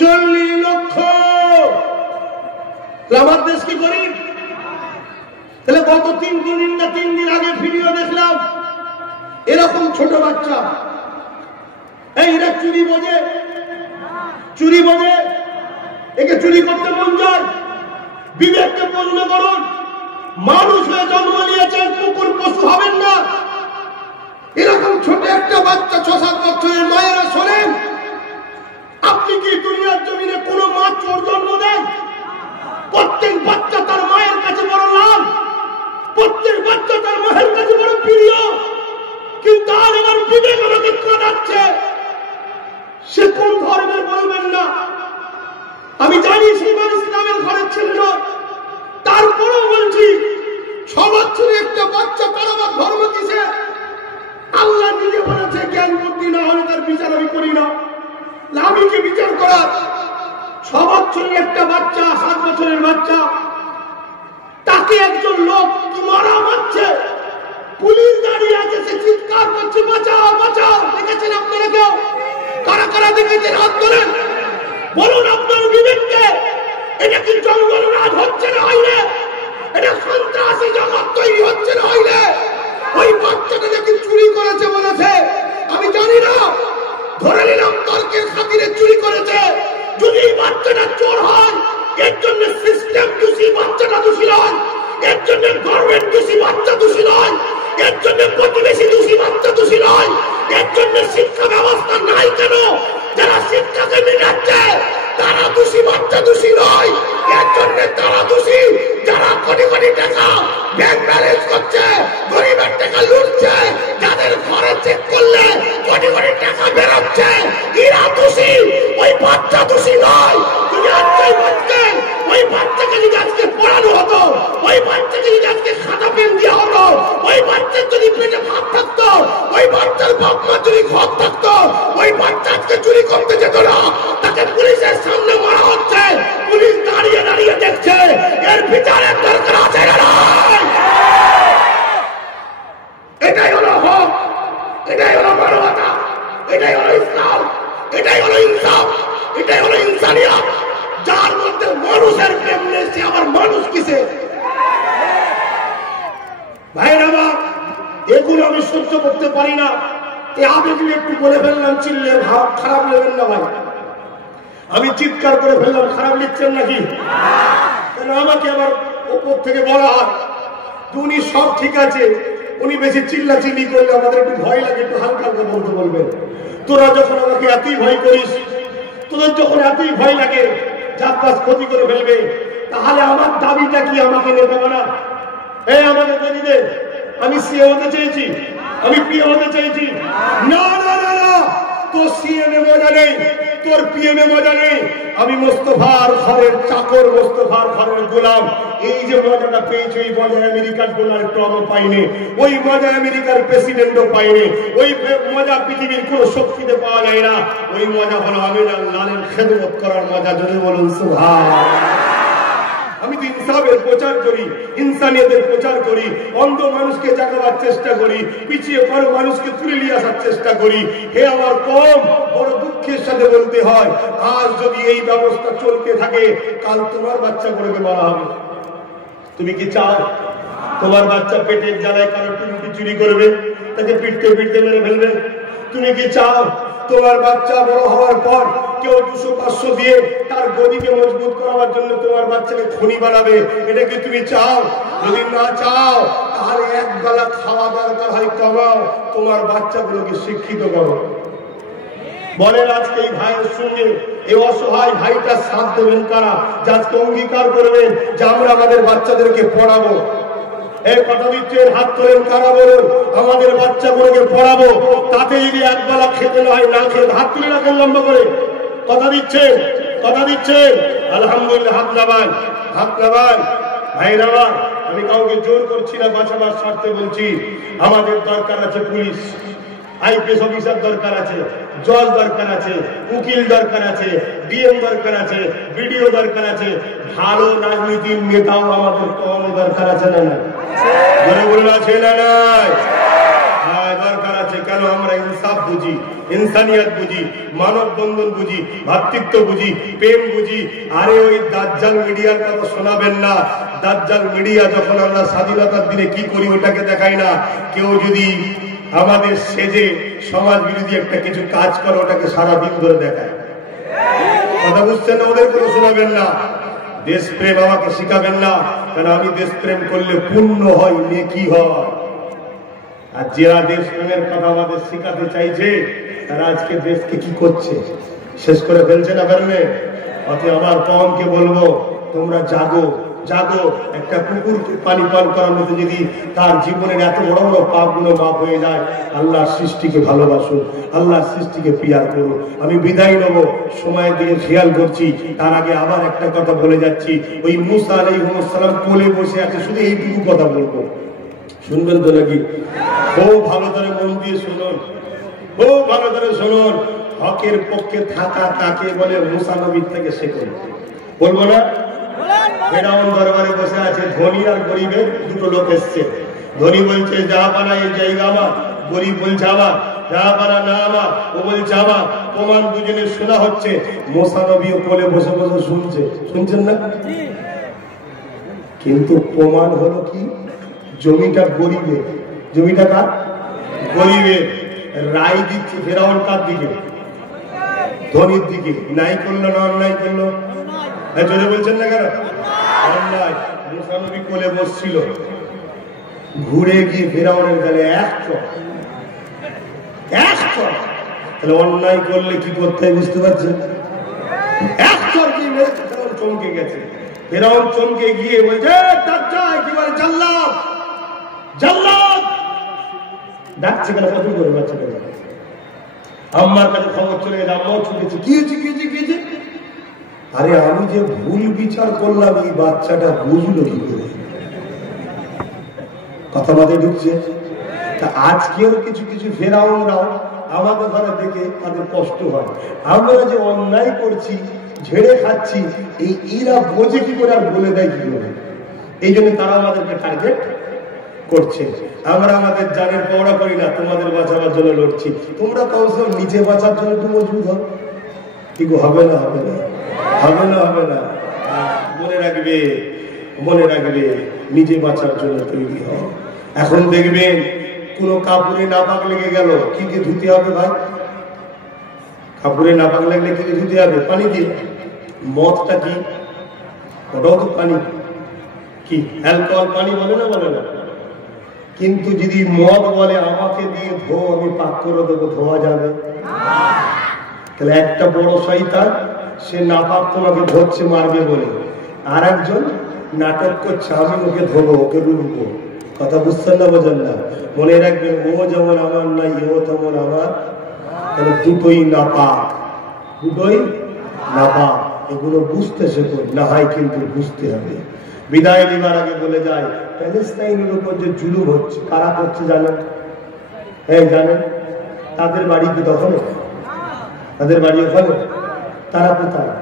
40 লক্ষ। আমার দেশ কি গরিব? তাহলে গত 3 দিন আগে ভিডিও দেখলাম, এরকম ছোট বাচ্চা, এরা চুরি বোঝে, একে চুরি করতে মন যায়। বিবেককে প্রশ্ন করুন, মানুষ হয়ে জন্ম নিয়েছেন, কুকুর পশু হবেন না। এরকম ছোট একটা বাচ্চা 6-7 বছরের মায়েরা শোনেন, আপনি কি দুনিয়ার জমিনে কোনো মা চোর জন্ম দেন? প্রত্যেক বাচ্চা তার মায়ের কাছে বড় লাল, প্রত্যেক বাচ্চা তার মায়ের কাছে বড় প্রিয়। কিন্তু আজ আমার বিবেক আমাকে কাঁদাচ্ছে, সে কোন ধর্মের বলবেন না। আমি জানি সেই মানুষ ইসলামের ঘরের ছিল, তারপরেও বলছি 6 বছরের একটা বাচ্চা তার আমার ধর্ম কিসে? আল্লাহ নিজে বলেছে জ্ঞান বুদ্ধি না হলে তার বিচার আমি করি না। আমি কি বিচার করার? 6 বছরের একটা বাচ্চা, 7 বছরের বাচ্চা, তাকে একজন লোক কি মারা মারছে, পুলিশ দাঁড়িয়ে আছে, সে চিৎকার করছে বাঁচাও বাঁচাও। দেখেছেন আপনারা কেউ? কারা কারা দেখেছেন? হাত তোলেন, বলুন আপনার বিবেককে। এটা কি জঙ্গল রাজ হচ্ছে না হইলে? এটা সন্ত্রাসী জগৎ তৈরি হচ্ছে না হইলে? ওই বাচ্চাটা নাকি চুরি করেছে বলেছে, আমি জানি না, ধরে নিলাম তর্কের খাতিরে চুরি করেছে। যদি এই বাচ্চাটা চোর হয়, এর জন্য সিস্টেম দোষী, বাচ্চাটা দোষী নয়। এর জন্য গভর্নমেন্ট দোষী, বাচ্চা দোষী নয়। এর জন্য প্রতিবেশী দোষী, বাচ্চা দোষী নয়। এর জন্য শিক্ষা ব্যবস্থা নাই কেন? যারা শিক্ষাকে মিটাচ্ছে তারা দোষী, বাচ্চা দোষী নয়। এর জন্য তারা দোষী যারা কোটি কোটি টাকা ব্যাংক ব্যালেন্স করছে, গরিবের টাকা লুটছে, যাদের ঘরে চেক করলে কোটি কোটি টাকা বেরোচ্ছে, এরা দোষী। ওই বাচ্চা দোষী নয়। তুমি আজকেই বলছেন ওই বাচ্চাকে যদি আজকে পড়ানো হতো, ওই বাচ্চাকে যদি আজকে খাতা পেন দেওয়া হতো, ওই বাচ্চার যদি পেটে ভাত থাকতো, ওই বাচ্চার বাপ মা যদি ঘর থাকতো, ওই বাচ্চা আজকে চুরি করতে যেত না। তাকে পুলিশের সামনে মারা হচ্ছে, পুলিশ দাঁড়িয়ে দাঁড়িয়ে দেখছে। এর বিচারের দরকার আছে না? এটাই হলো হক, এটাই হলো মানবতা, এটাই হলো ইসলাম, এটাই হলো ইনসাফ, এটাই হলো ইনসানিয়ত। যার মধ্যে মানুষের প্রেম নেই, সে আবার মানুষ কিসে? ভাইরা বাপ, এগুলো আমি সহ্য করতে পারি না। এই আবেগগুলো একটু বলে ফেললাম, চিল্লে খারাপ নেবেন না ভাই। আমি চিৎকার করে ফেললাম, খারাপ লিখছেন নাকি? কেন আমাকে আবার উপর থেকে বলা হয় উনি সব ঠিক আছে, উনি বেশি চিল্লাচিল্লি করলে আমাদের একটু ভয় লাগে, একটু হালকা হালকা বলতে বলবেন। তোরা যখন আমাকে এতই ভয় করিস, তোদের যখন এতই ভয় লাগে জাতপাত ক্ষতি করে ফেলবে, তাহলে আমার দাবিটা কি? আমাকে নেতা বানা, আমাকে বলি দে। আমি সিএ হতে চেয়েছি, আমি পিএ হতে চেয়েছি। না না না না, তোর সিএম এ মজা নেই, তোর পিএম এ মজা নেই। আমি মোস্তফার ঘরের চাকর, মোস্তফার ঘরের গোলাম। এই যে মজাটা পেয়েছে, এই মজা আমেরিকার ডোনাল্ড ট্রাম্পও পাইনি, ওই মজা আমেরিকার প্রেসিডেন্টও পাইনি, ওই মজা পৃথিবীর কোন শক্তিতে পাওয়া যায় না। ওই মজা হলো আমিনার লালের খেদমত করার মজা। যদি বলুন সুবহান। আমি আমি তো ইনসাফের প্রচার করি, ইনসানিয়তের প্রচার করি, অন্ধ মানুষকে জাগাবার চেষ্টা করি, পিছিয়ে পড়ে মানুষকে তুলে নিয়ে আসার চেষ্টা করি। হে আমার কওম, বড় দুঃখের সাথে বলতে হয়, আজ যদি এই ব্যবস্থা চলতে থাকে, কাল তোমার বাচ্চা করে মারা হবে। তুমি কি চাও তোমার বাচ্চা পেটের জ্বালায় কারো রুটি চুরি করবে, তাকে পিটতে পিটতে মেরে ফেলবে? তুমি কি চাও তোমার বাচ্চা বড় হওয়ার পর কেউ 200-500 দিয়ে তার গদিকে মজবুত করার জন্য তোমার বাচ্চাকে খনি বানাবে? এটা কি তুমি চাও? যদি না চাও তাহলে এক বেলা খাওয়া দরকার হয়, কমাও, তোমার বাচ্চাগুলোকে শিক্ষিত করো। বলেন আজকে এই ভাইয়ের সঙ্গে এই অসহায় ভাইটার সাথ দেবেন কারা? আজকে অঙ্গীকার করবেন যে আমরা আমাদের বাচ্চাদেরকে পড়াবো। এই কথা দিচ্ছেন, হাত তোলেন কারা? বলুন আমাদের বাচ্চাগুলোকে পড়াবো, তাতে যদি একবেলা খেতে না হয়, না খেতে হাত তুলে রাখেন লম্বা করে। কথা দিচ্ছেন, কথা দিচ্ছেন? আলহামদুলিল্লাহ, হাত নামান, হাত নামান। ভাইরা আমি কাউকে জোর করছি না, বাঁচাবার স্বার্থে বলছি। আমাদের দরকার আছে পুলিশ, আইপিএস অফিসার দরকার আছে, জজ দরকার আছে, উকিল দরকার আছে, ডিএম দরকার আছে, বিডিও দরকার আছে, ভালো রাজনীতির নেতাও আমাদের কম দরকার আছে না নাই? বলে আছে না নাই? হ্যাঁ দরকার আছে। কেন? আমরা ইনসাফ বুঝি, ইনসানিয়ত বুঝি, মানব বন্ধন বুঝি, ভাতৃত্ব বুঝি, প্রেম বুঝি। আরে ওই দাজ্জাল মিডিয়ার কথা শোনাবেন না। দাজ্জাল মিডিয়া যখন আমরা স্বাধীনতার দিনে কি করি ওটাকে দেখাই না। কেউ যদি আমাদের সেজে সমাজ বিরোধী একটা কিছু কাজ করে ওটাকে সারাদিন ধরে দেখায়। কথা বুঝছেন না? ওদের কোনো শোনাবেন না। দেশপ্রেম আমাকে শিখাবেন না, কারণ আমি দেশপ্রেম করলে পুণ্য হয়, নেকি হয়। আর যারা দেশপ্রেমের কথা আমাদের শিখাতে চাইছে তারা আজকে দেশকে কি করছে? শেষ করে ফেলছে না ফেলবে? অতএব আমার কওমকে বলবো, তোমরা জাগো, জাগো। একটা কুকুরকে পানি পান করার মতো যদি তার জীবনের এত বড় বড় পাপগুলো মাফ হয়ে যায়, আল্লাহর সৃষ্টিকে ভালোবাসো, আল্লাহর সৃষ্টিকে প্রিয়ার করো। আমি বিদায় নেব, সময়ের দিকে খেয়াল করছি। তার আগে আবার একটা কথা বলে যাচ্ছি। ওই মুসা আলাইহিস সালাম কোলে বসে আছে, শুধু এইটুকু কথা বলবো, শুনবেন তো নাকি? খুব ভালো করে মন দিয়ে শুনুন, খুব ভালো করে শুনুন। হকের পক্ষে থাকা কাকে বলে মুসা নবীর থেকে শেখুন। বলবো না? ফেরাউন দরবারে বসে আছে, ধনী আর গরিবের দুটো লোক এসছে। ধনী বলছে জাহাপানা এই জায়গা আমার, গরিব বলছে আমার, জাহাপানা না আমার, ও বলছে আমার। প্রমাণ দুজনে শোনা হচ্ছে। মুসা নবী কোলে বসে বসে শুনছে, শুনছেন না? কিন্তু প্রমাণ হলো কি? জমিটা গরিবের। জমিটা কার? গরিবের। রায় দিচ্ছে ফেরাউন কার দিকে? ধনীর দিকে। নাই করলো না অন্যায় করলো? জোরে বলছেন না কেন? অন্যায়। মুসা নবী কোলে বসছিল, ঘুরে গিয়ে ফেরাউনের গালে এক চড়। তাহলে অন্যায় করলে কি করতে হয় বুঝতে পারছেন? এক চড় কি মেরেছে, ফেরাউন চমকে গেছে। ফেরাউন চমকে গিয়ে বলছে কি বলে, জাল্লাদ, জাল্লাদ ডাকছে কেন? কত করে বাচ্চাটা? আম্মার কাছে খবর চলে গেছে, আম্মাও ছুটেছে। কি হয়েছে, কি হয়েছে, কি হয়েছে? আরে আমি যে ভুল বিচার করলাম এই বাচ্চাটা বুঝলো কি করে? কথা মাথায় ঢুকছে? তা আজকেও কিছু কিছু ফেরাউনরাও আমাদের ঘরে দেখে তাদের কষ্ট হয়। আমরা যে অন্যায় করছি, ঝেড়ে খাচ্ছি, এই এরা বোঝে কি করে আর বলে দেয় কি করে? এই জন্য তারা আমাদেরকে টার্গেট করছে। আমরা আমাদের জানের পড়া করি না, তোমাদের বাঁচাবার জন্য লড়ছি। তোমরা কমসে নিজে বাঁচার জন্য একটু মজবুত হবে। কি গো, হবে না? হবে না, হবে না, হবে না। মনে রাখবে, মনে রাখবে, নিজে বাঁচার জন্য তৈরি হও। এখন দেখবেন কোন কাপড়ে নাপাক লেগে গেল, কি দিয়ে ধুতে হবে ভাই? কাপড়ে নাপাক লাগলে কি দিয়ে ধুতে হবে? পানি দিয়ে। মদটা কি? ওটাও তো পানি। কি অ্যালকোহল পানি বলে না? বলে না। কিন্তু যদি মদ বলে আমাকে দিয়ে ধো, আমি পাক করে দেবো, ধোয়া যাবে? তাহলে একটা বড় শয়তান, সে নাপাক তোমাকে ধরছে মারবে বলে, আর একজন নাটক করছে আমি ওকে ধরবো, ওকে ডুববো। কথা বুঝছেন না? বোঝেন না? মনে রাখবেন, ও যেমন আমার নাই, ও তেমন আমার। তাহলে দুটোই নাপাক, দুটোই নাপাক। এগুলো বুঝতে শেখো, না হয় কিন্তু বুঝতে হবে। বিদায় নেবার আগে বলে যায়, প্যালেস্টাইনের উপর যে জুলুম হচ্ছে, কারা করছে জানেন? হ্যাঁ জানেন। তাদের বাড়ি কি তখন? তাদের বাড়ি ওখানে? তারা কোথায়?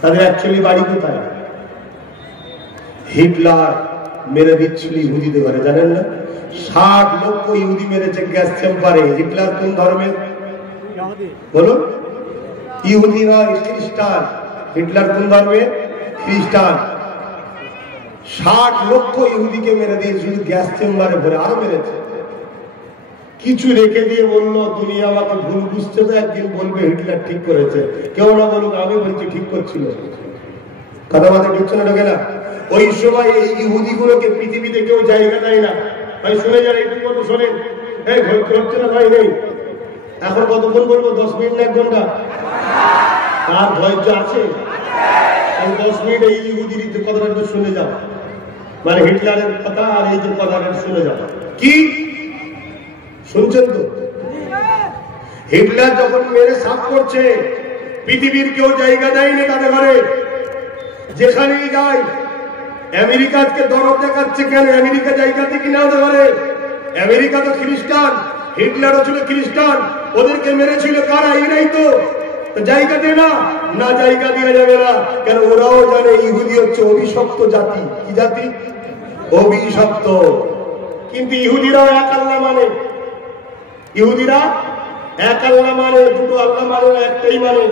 তাদের অ্যাকচুয়ালি বাড়ি কোথায়? হিটলার মেরে দিচ্ছিল ইহুদিদের ঘরে, জানেন না? 60 লক্ষ ইহুদি মেরেছে গ্যাস চেম্বারে। হিটলার কোন ধর্মের বলুন? ইহুদি নয়, খ্রিস্টান। হিটলার কোন ধর্মের? খ্রিস্টান। 60 লক্ষ ইহুদিকে মেরে দিয়ে শুধু গ্যাস চেম্বারে ভরে, আরো মেরেছে। কিছু রেখে দিয়ে বললো দুনিয়া আমাকে ভুল বুঝছে, তো একদিন বলবে হিটলার ঠিক করেছে। কেউ না বলুক, আমি বলছি ঠিক করছিল। কথা মাথায় ঢুকছে না, ঢোকে না? ওই সময় এই ইহুদি গুলোকে পৃথিবীতে কেউ জায়গা দেয় না। ভাই শুনে যান, একটু কথা শোনেন। এই ভয় হচ্ছে না ভাই? নেই। এখন কতক্ষণ বলবো? 10 মিনিট না 1 ঘন্টা? আর ধৈর্য আছে? 10 মিনিট এই ইহুদির কথাটা একটু শুনে যাও। মানে হিটলারের কথা আর এই যে কথাটা শুনে যাও। কি শুনছেন তো? হিটলার যখন মেরে সাফ করছে, পৃথিবীর কেউ জায়গা দেয়নি তাদের ঘরে। যেখানেই যায়, আমেরিকা আজকে দরদ দেখাচ্ছে কেন? আমেরিকা জায়গা দিয়ে কিনা ওদের ঘরে? আমেরিকা তো খ্রিস্টান, হিটলারও ছিল খ্রিস্টান, ওদেরকে মেরেছিল কারা? ইরাই তো। জায়গা দেয় না, না জায়গা দেওয়া যাবে না। কেন? ওরাও জানে ইহুদি হচ্ছে অভিশপ্ত জাতি। কি জাতি? অভিশপ্ত। কিন্তু ইহুদিরাও এক আল্লাহ মানে। ইহুদিরা এক আল্লাহ মানে, দুটো আল্লাহ মানে না, একটাই মানে।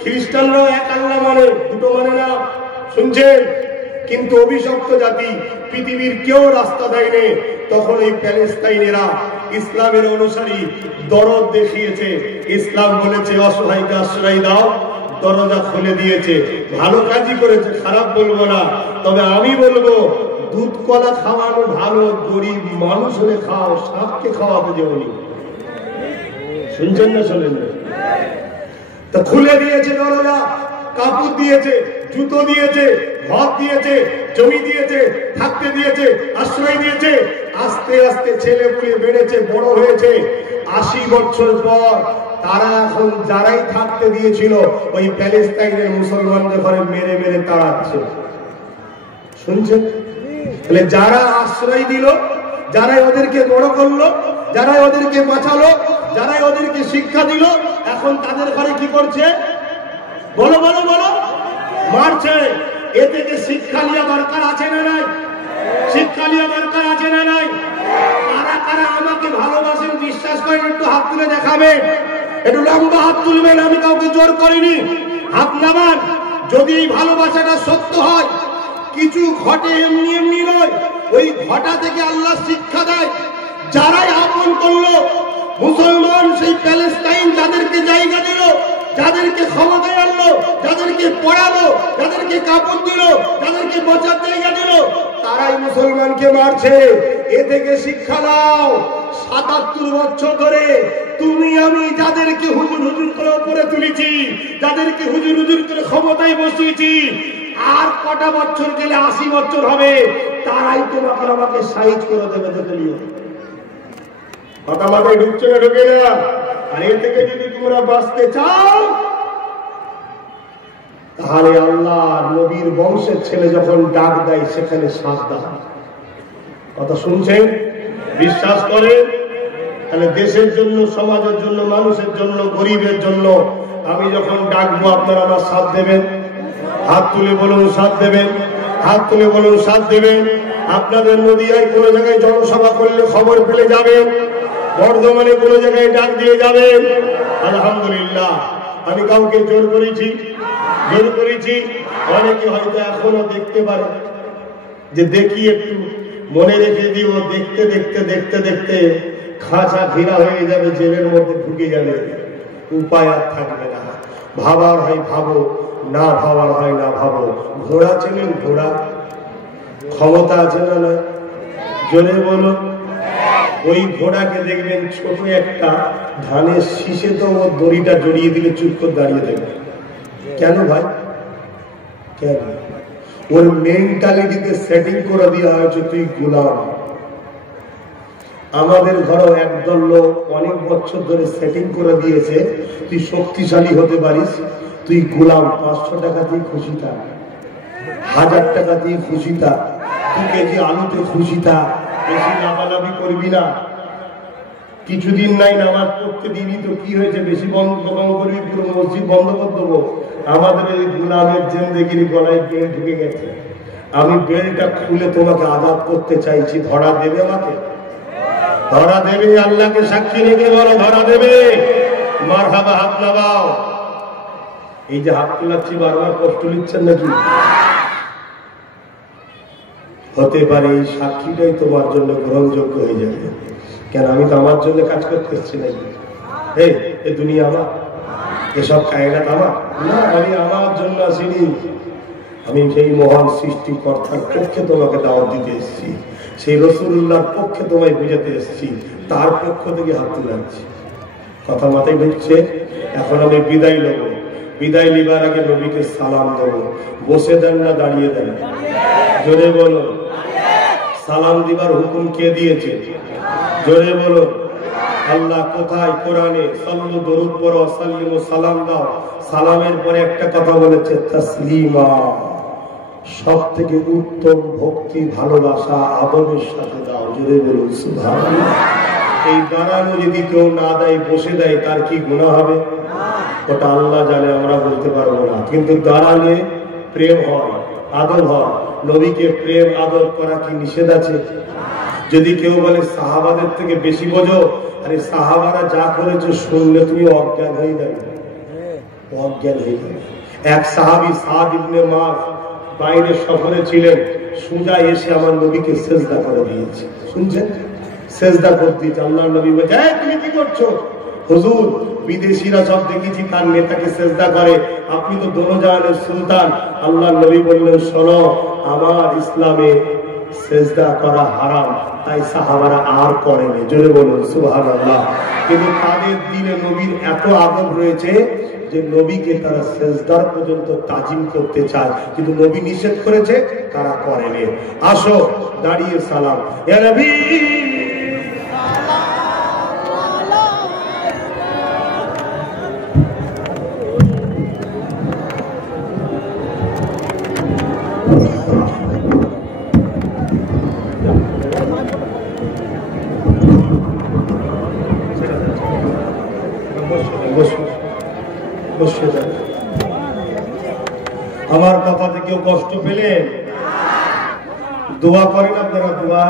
খ্রিস্টানরাও এক আল্লাহ মানে, দুটো মানে না। শুনছেন? কিন্তু অভিশপ্ত জাতি, পৃথিবীর কেউ রাস্তা দেয়নি। তখন এই প্যালেস্তাইনেরা ইসলামের অনুসারী দরদ দেখিয়েছে। ইসলাম বলেছে অসহায়কে আশ্রয় দাও, দরজা খুলে দিয়েছে। ভালো কাজই করেছে, খারাপ বলবো না। তবে আমি বলবো দুধ কলা খাওয়ানো ভালো, গরিব মানুষ হলে খাও, সাপকে খাওয়াতে যেওনি। শুনছেন না? শোনেন না? তা খুলে দিয়েছে দরজা, কাপড় দিয়েছে, জুতো দিয়েছে, ঘর দিয়েছে, জমি দিয়েছে, থাকতে দিয়েছে, আশ্রয় দিয়েছে। আস্তে আস্তে ছেলে পুলে বেড়েছে, বড় হয়েছে। 80 বছর পর তারা এখন যারাই থাকতে দিয়েছিল ওই প্যালেস্তাইনের মুসলমানদের ঘরে মেরে মেরে তাড়াচ্ছে। শুনছেন? তাহলে যারা আশ্রয় দিল, যারাই ওদেরকে বড় করলো, যারাই ওদেরকে বাঁচালো, যারাই ওদেরকে শিক্ষা দিল, এখন তাদের ঘরে কি করছে? বলো বলো বলো, মারছে। এ থেকে শিক্ষা নেওয়া দরকার আছে না নাই? শিক্ষা নেওয়া দরকার আছে না নাই? কারা কারা আমাকে ভালোবাসেন, বিশ্বাস করেন? একটু হাত তুলে দেখাবেন। একটু লম্বা হাত তুলবেন। আমি কাউকে জোর করিনি, হাত নামান। যদি এই ভালোবাসাটা সত্য হয়, কিছু ঘটে এমনি এমনি নয়, ওই ঘটা থেকে আল্লাহ শিক্ষা দেয়। যারাই আপন করলো মুসলমান, সেই প্যালেস্তাইন যাদেরকে জায়গা দিল, যাদেরকে ক্ষমতায় আনলো, যাদেরকে পড়ালো, যাদেরকে কাপড় দিল, যাদেরকে বাঁচার জায়গা দিল, তারাই মুসলমানকে মারছে। এ থেকে শিক্ষা নাও। ৭৭ বছর ধরে তুমি আমি যাদেরকে হুজুর হুজুর করে উপরে তুলেছি, যাদেরকে হুজুর হুজুর করে ক্ষমতায় বসিয়েছি, আর কটা বছর গেলে ৮০ বছর হবে, তারাই তোমাকে আমাকে সাইজ করে দেবে। দেখলিও কথা মাথায় ঢুকছে না? ঢুকে না? আর এ থেকে যদি তোমরা বাঁচতে চাও, তাহলে আল্লাহ নবীর বংশের ছেলে যখন ডাক দেয় সেখানে সাবধান। কথা শুনছেন? বিশ্বাস করেন? তাহলে দেশের জন্য, সমাজের জন্য, মানুষের জন্য, গরিবের জন্য আমি যখন ডাকবো আপনারা আমার সাথ দেবেন। হাত তুলে বলুন সাথ দেবেন। হাত তুলে বলুন সাথ দেবেন। আপনাদের নদিয়ায় কোনো জায়গায় জনসভা করলে খবর পেলে যাবেন, বর্ধমানে কোনো জায়গায় ডাক দিয়ে যাবেন। আলহামদুলিল্লাহ। আমি কাউকে জোর করেছি? জোর করেছি? অনেকে হয়তো এখনো দেখতে পারে যে দেখি একটু মনে রেখে দিব। দেখতে দেখতে দেখতে দেখতে খাঁচা ঘেরা হয়ে যাবে, জেলের মধ্যে ঢুকে যাবে, উপায় আর থাকবে না। ভাবার হয় ভাবো, না ভাবার হয় না ভাবো। ঘোড়া চেনেন? ঘোড়া ক্ষমতা আছে না না? জোরে বলো। ওই ঘোড়াকে দেখবেন ছোট একটা ধানের শীষে তো ওর দড়িটা জড়িয়ে দিলে চুপ করে দাঁড়িয়ে দেবে। কেন ভাই? কেন? ওর মেন্টালিটিতে সেটিং করে দেওয়া হয়েছে তুই গোলাম। আমাদের ঘরেও একদল লোক অনেক বছর ধরে সেটিং করে দিয়েছে তুই শক্তিশালী হতে পারিস, তুই গোলাম। 500 টাকা দিয়ে খুশি থাক, 1000 টাকা দিয়ে খুশি থাক, 2 কেজি আলুতে খুশি থাক, বেশি লাভালাভি করবি না। কিছুদিন নাই নামাজ পড়তে দিবি তো কি হয়েছে? বেশি বন্ধ করবি, পুরো মসজিদ বন্ধ করে দেবো। আমাদের এই গোলামের জেন্দেগির গলায় পেয়ে ঢুকে গেছে। আমি বেলটা খুলে তোমাকে আজাদ করতে চাইছি, ধরা দেবে আমাকে? ধরা দেবে? আল্লাহকে সাক্ষী রেখে বলো ধরা দেবে? মারহাবা, হাত লাগাও। এই যে হাত তোলাচ্ছি বারবার কষ্ট নিচ্ছেন নাকি? হতে পারে এই সাক্ষীটাই তোমার জন্য গ্রহণযোগ্য হয়ে যাবে। কেন, আমি তো আমার জন্য কাজ করতে এসেছি নাকি? এই দুনিয়া আমার, এসব কায়নাত আমার না, আমি আমার জন্য আসিনি। আমি সেই মহান সৃষ্টিকর্তার পক্ষে তোমাকে দাওয়াত দিতে এসেছি, সেই রাসূলুল্লাহর পক্ষে তোমায় বুঝাতে এসেছি, তার পক্ষ থেকে হাত তুলাচ্ছি। কথা মাথায় ঢুকছে? এখন আমি বিদায় নেব। বিদায় নেবার আগে নবীকে সালাম দেবো। বসে দেন না দাঁড়িয়ে দেন? জোরে বলো। সালাম দিবার হুকুম কে দিয়েছে? জোরে বলো। আল্লাহ কোথায়? কোরআনে সাল্লু, দরুদ পড়ো, সাল্লিমু, সালাম দাও। সালামের পরে একটা কথা বলেছে, তাসলিমা। সব থেকে উত্তম ভক্তি, ভালোবাসা, আদবের সাথে দাও। জোরে বলুন সুবহানাল্লাহ। এই দাঁড়ানো যদি কেউ না দেয়, বসে দেয়, তার কি গুনাহ হবে? ওটা আল্লাহ জানে, আমরা বলতে পারবো না। কিন্তু দাঁড়ালে প্রেম হয়, আদর হয়। নবীকে প্রেম আদর করা কি নিষেধ আছে? যদি কেউ বলে সাহাবাদের থেকে বেশি বোঝো, আরে সাহাবারা যা করেছে শুনলে তুমি অজ্ঞান হয়ে যাবে, অজ্ঞান হয়ে যাবে। এক সাহাবী সাদ ইবনে মুআয বাইরে সফরে ছিলেন, সোজা এসে আমার নবীকে সেজদা করে দিয়েছে। শুনছেন? সেজদা করে দিয়েছে। আল্লাহর নবী বলে, তুমি কি করছো? হুজুর, বিদেশিরা সব দেখেছি তার নেতাকে সেজদা করে, আপনি তো দোনো জাহানের সুলতান। আল্লাহর নবী বললেন, শোনো, আমার ইসলামে সেজদা করা হারাম, তাই সাহাবারা আর করেনি। জোরে বলুন সুবহানাল্লাহ। কিন্তু তাদের দিনে নবীর এত আদব রয়েছে যে নবীকে তারা সেজদার পর্যন্ত তাজিম করতে চায়, কিন্তু নবী নিষেধ করেছে, তারা করেনি। আসো দাঁড়িয়ে সালাম। ইয়া নবী আমার কথাতে কেউ কষ্ট পেলেন? দোয়া করেন আপনারা? দোয়া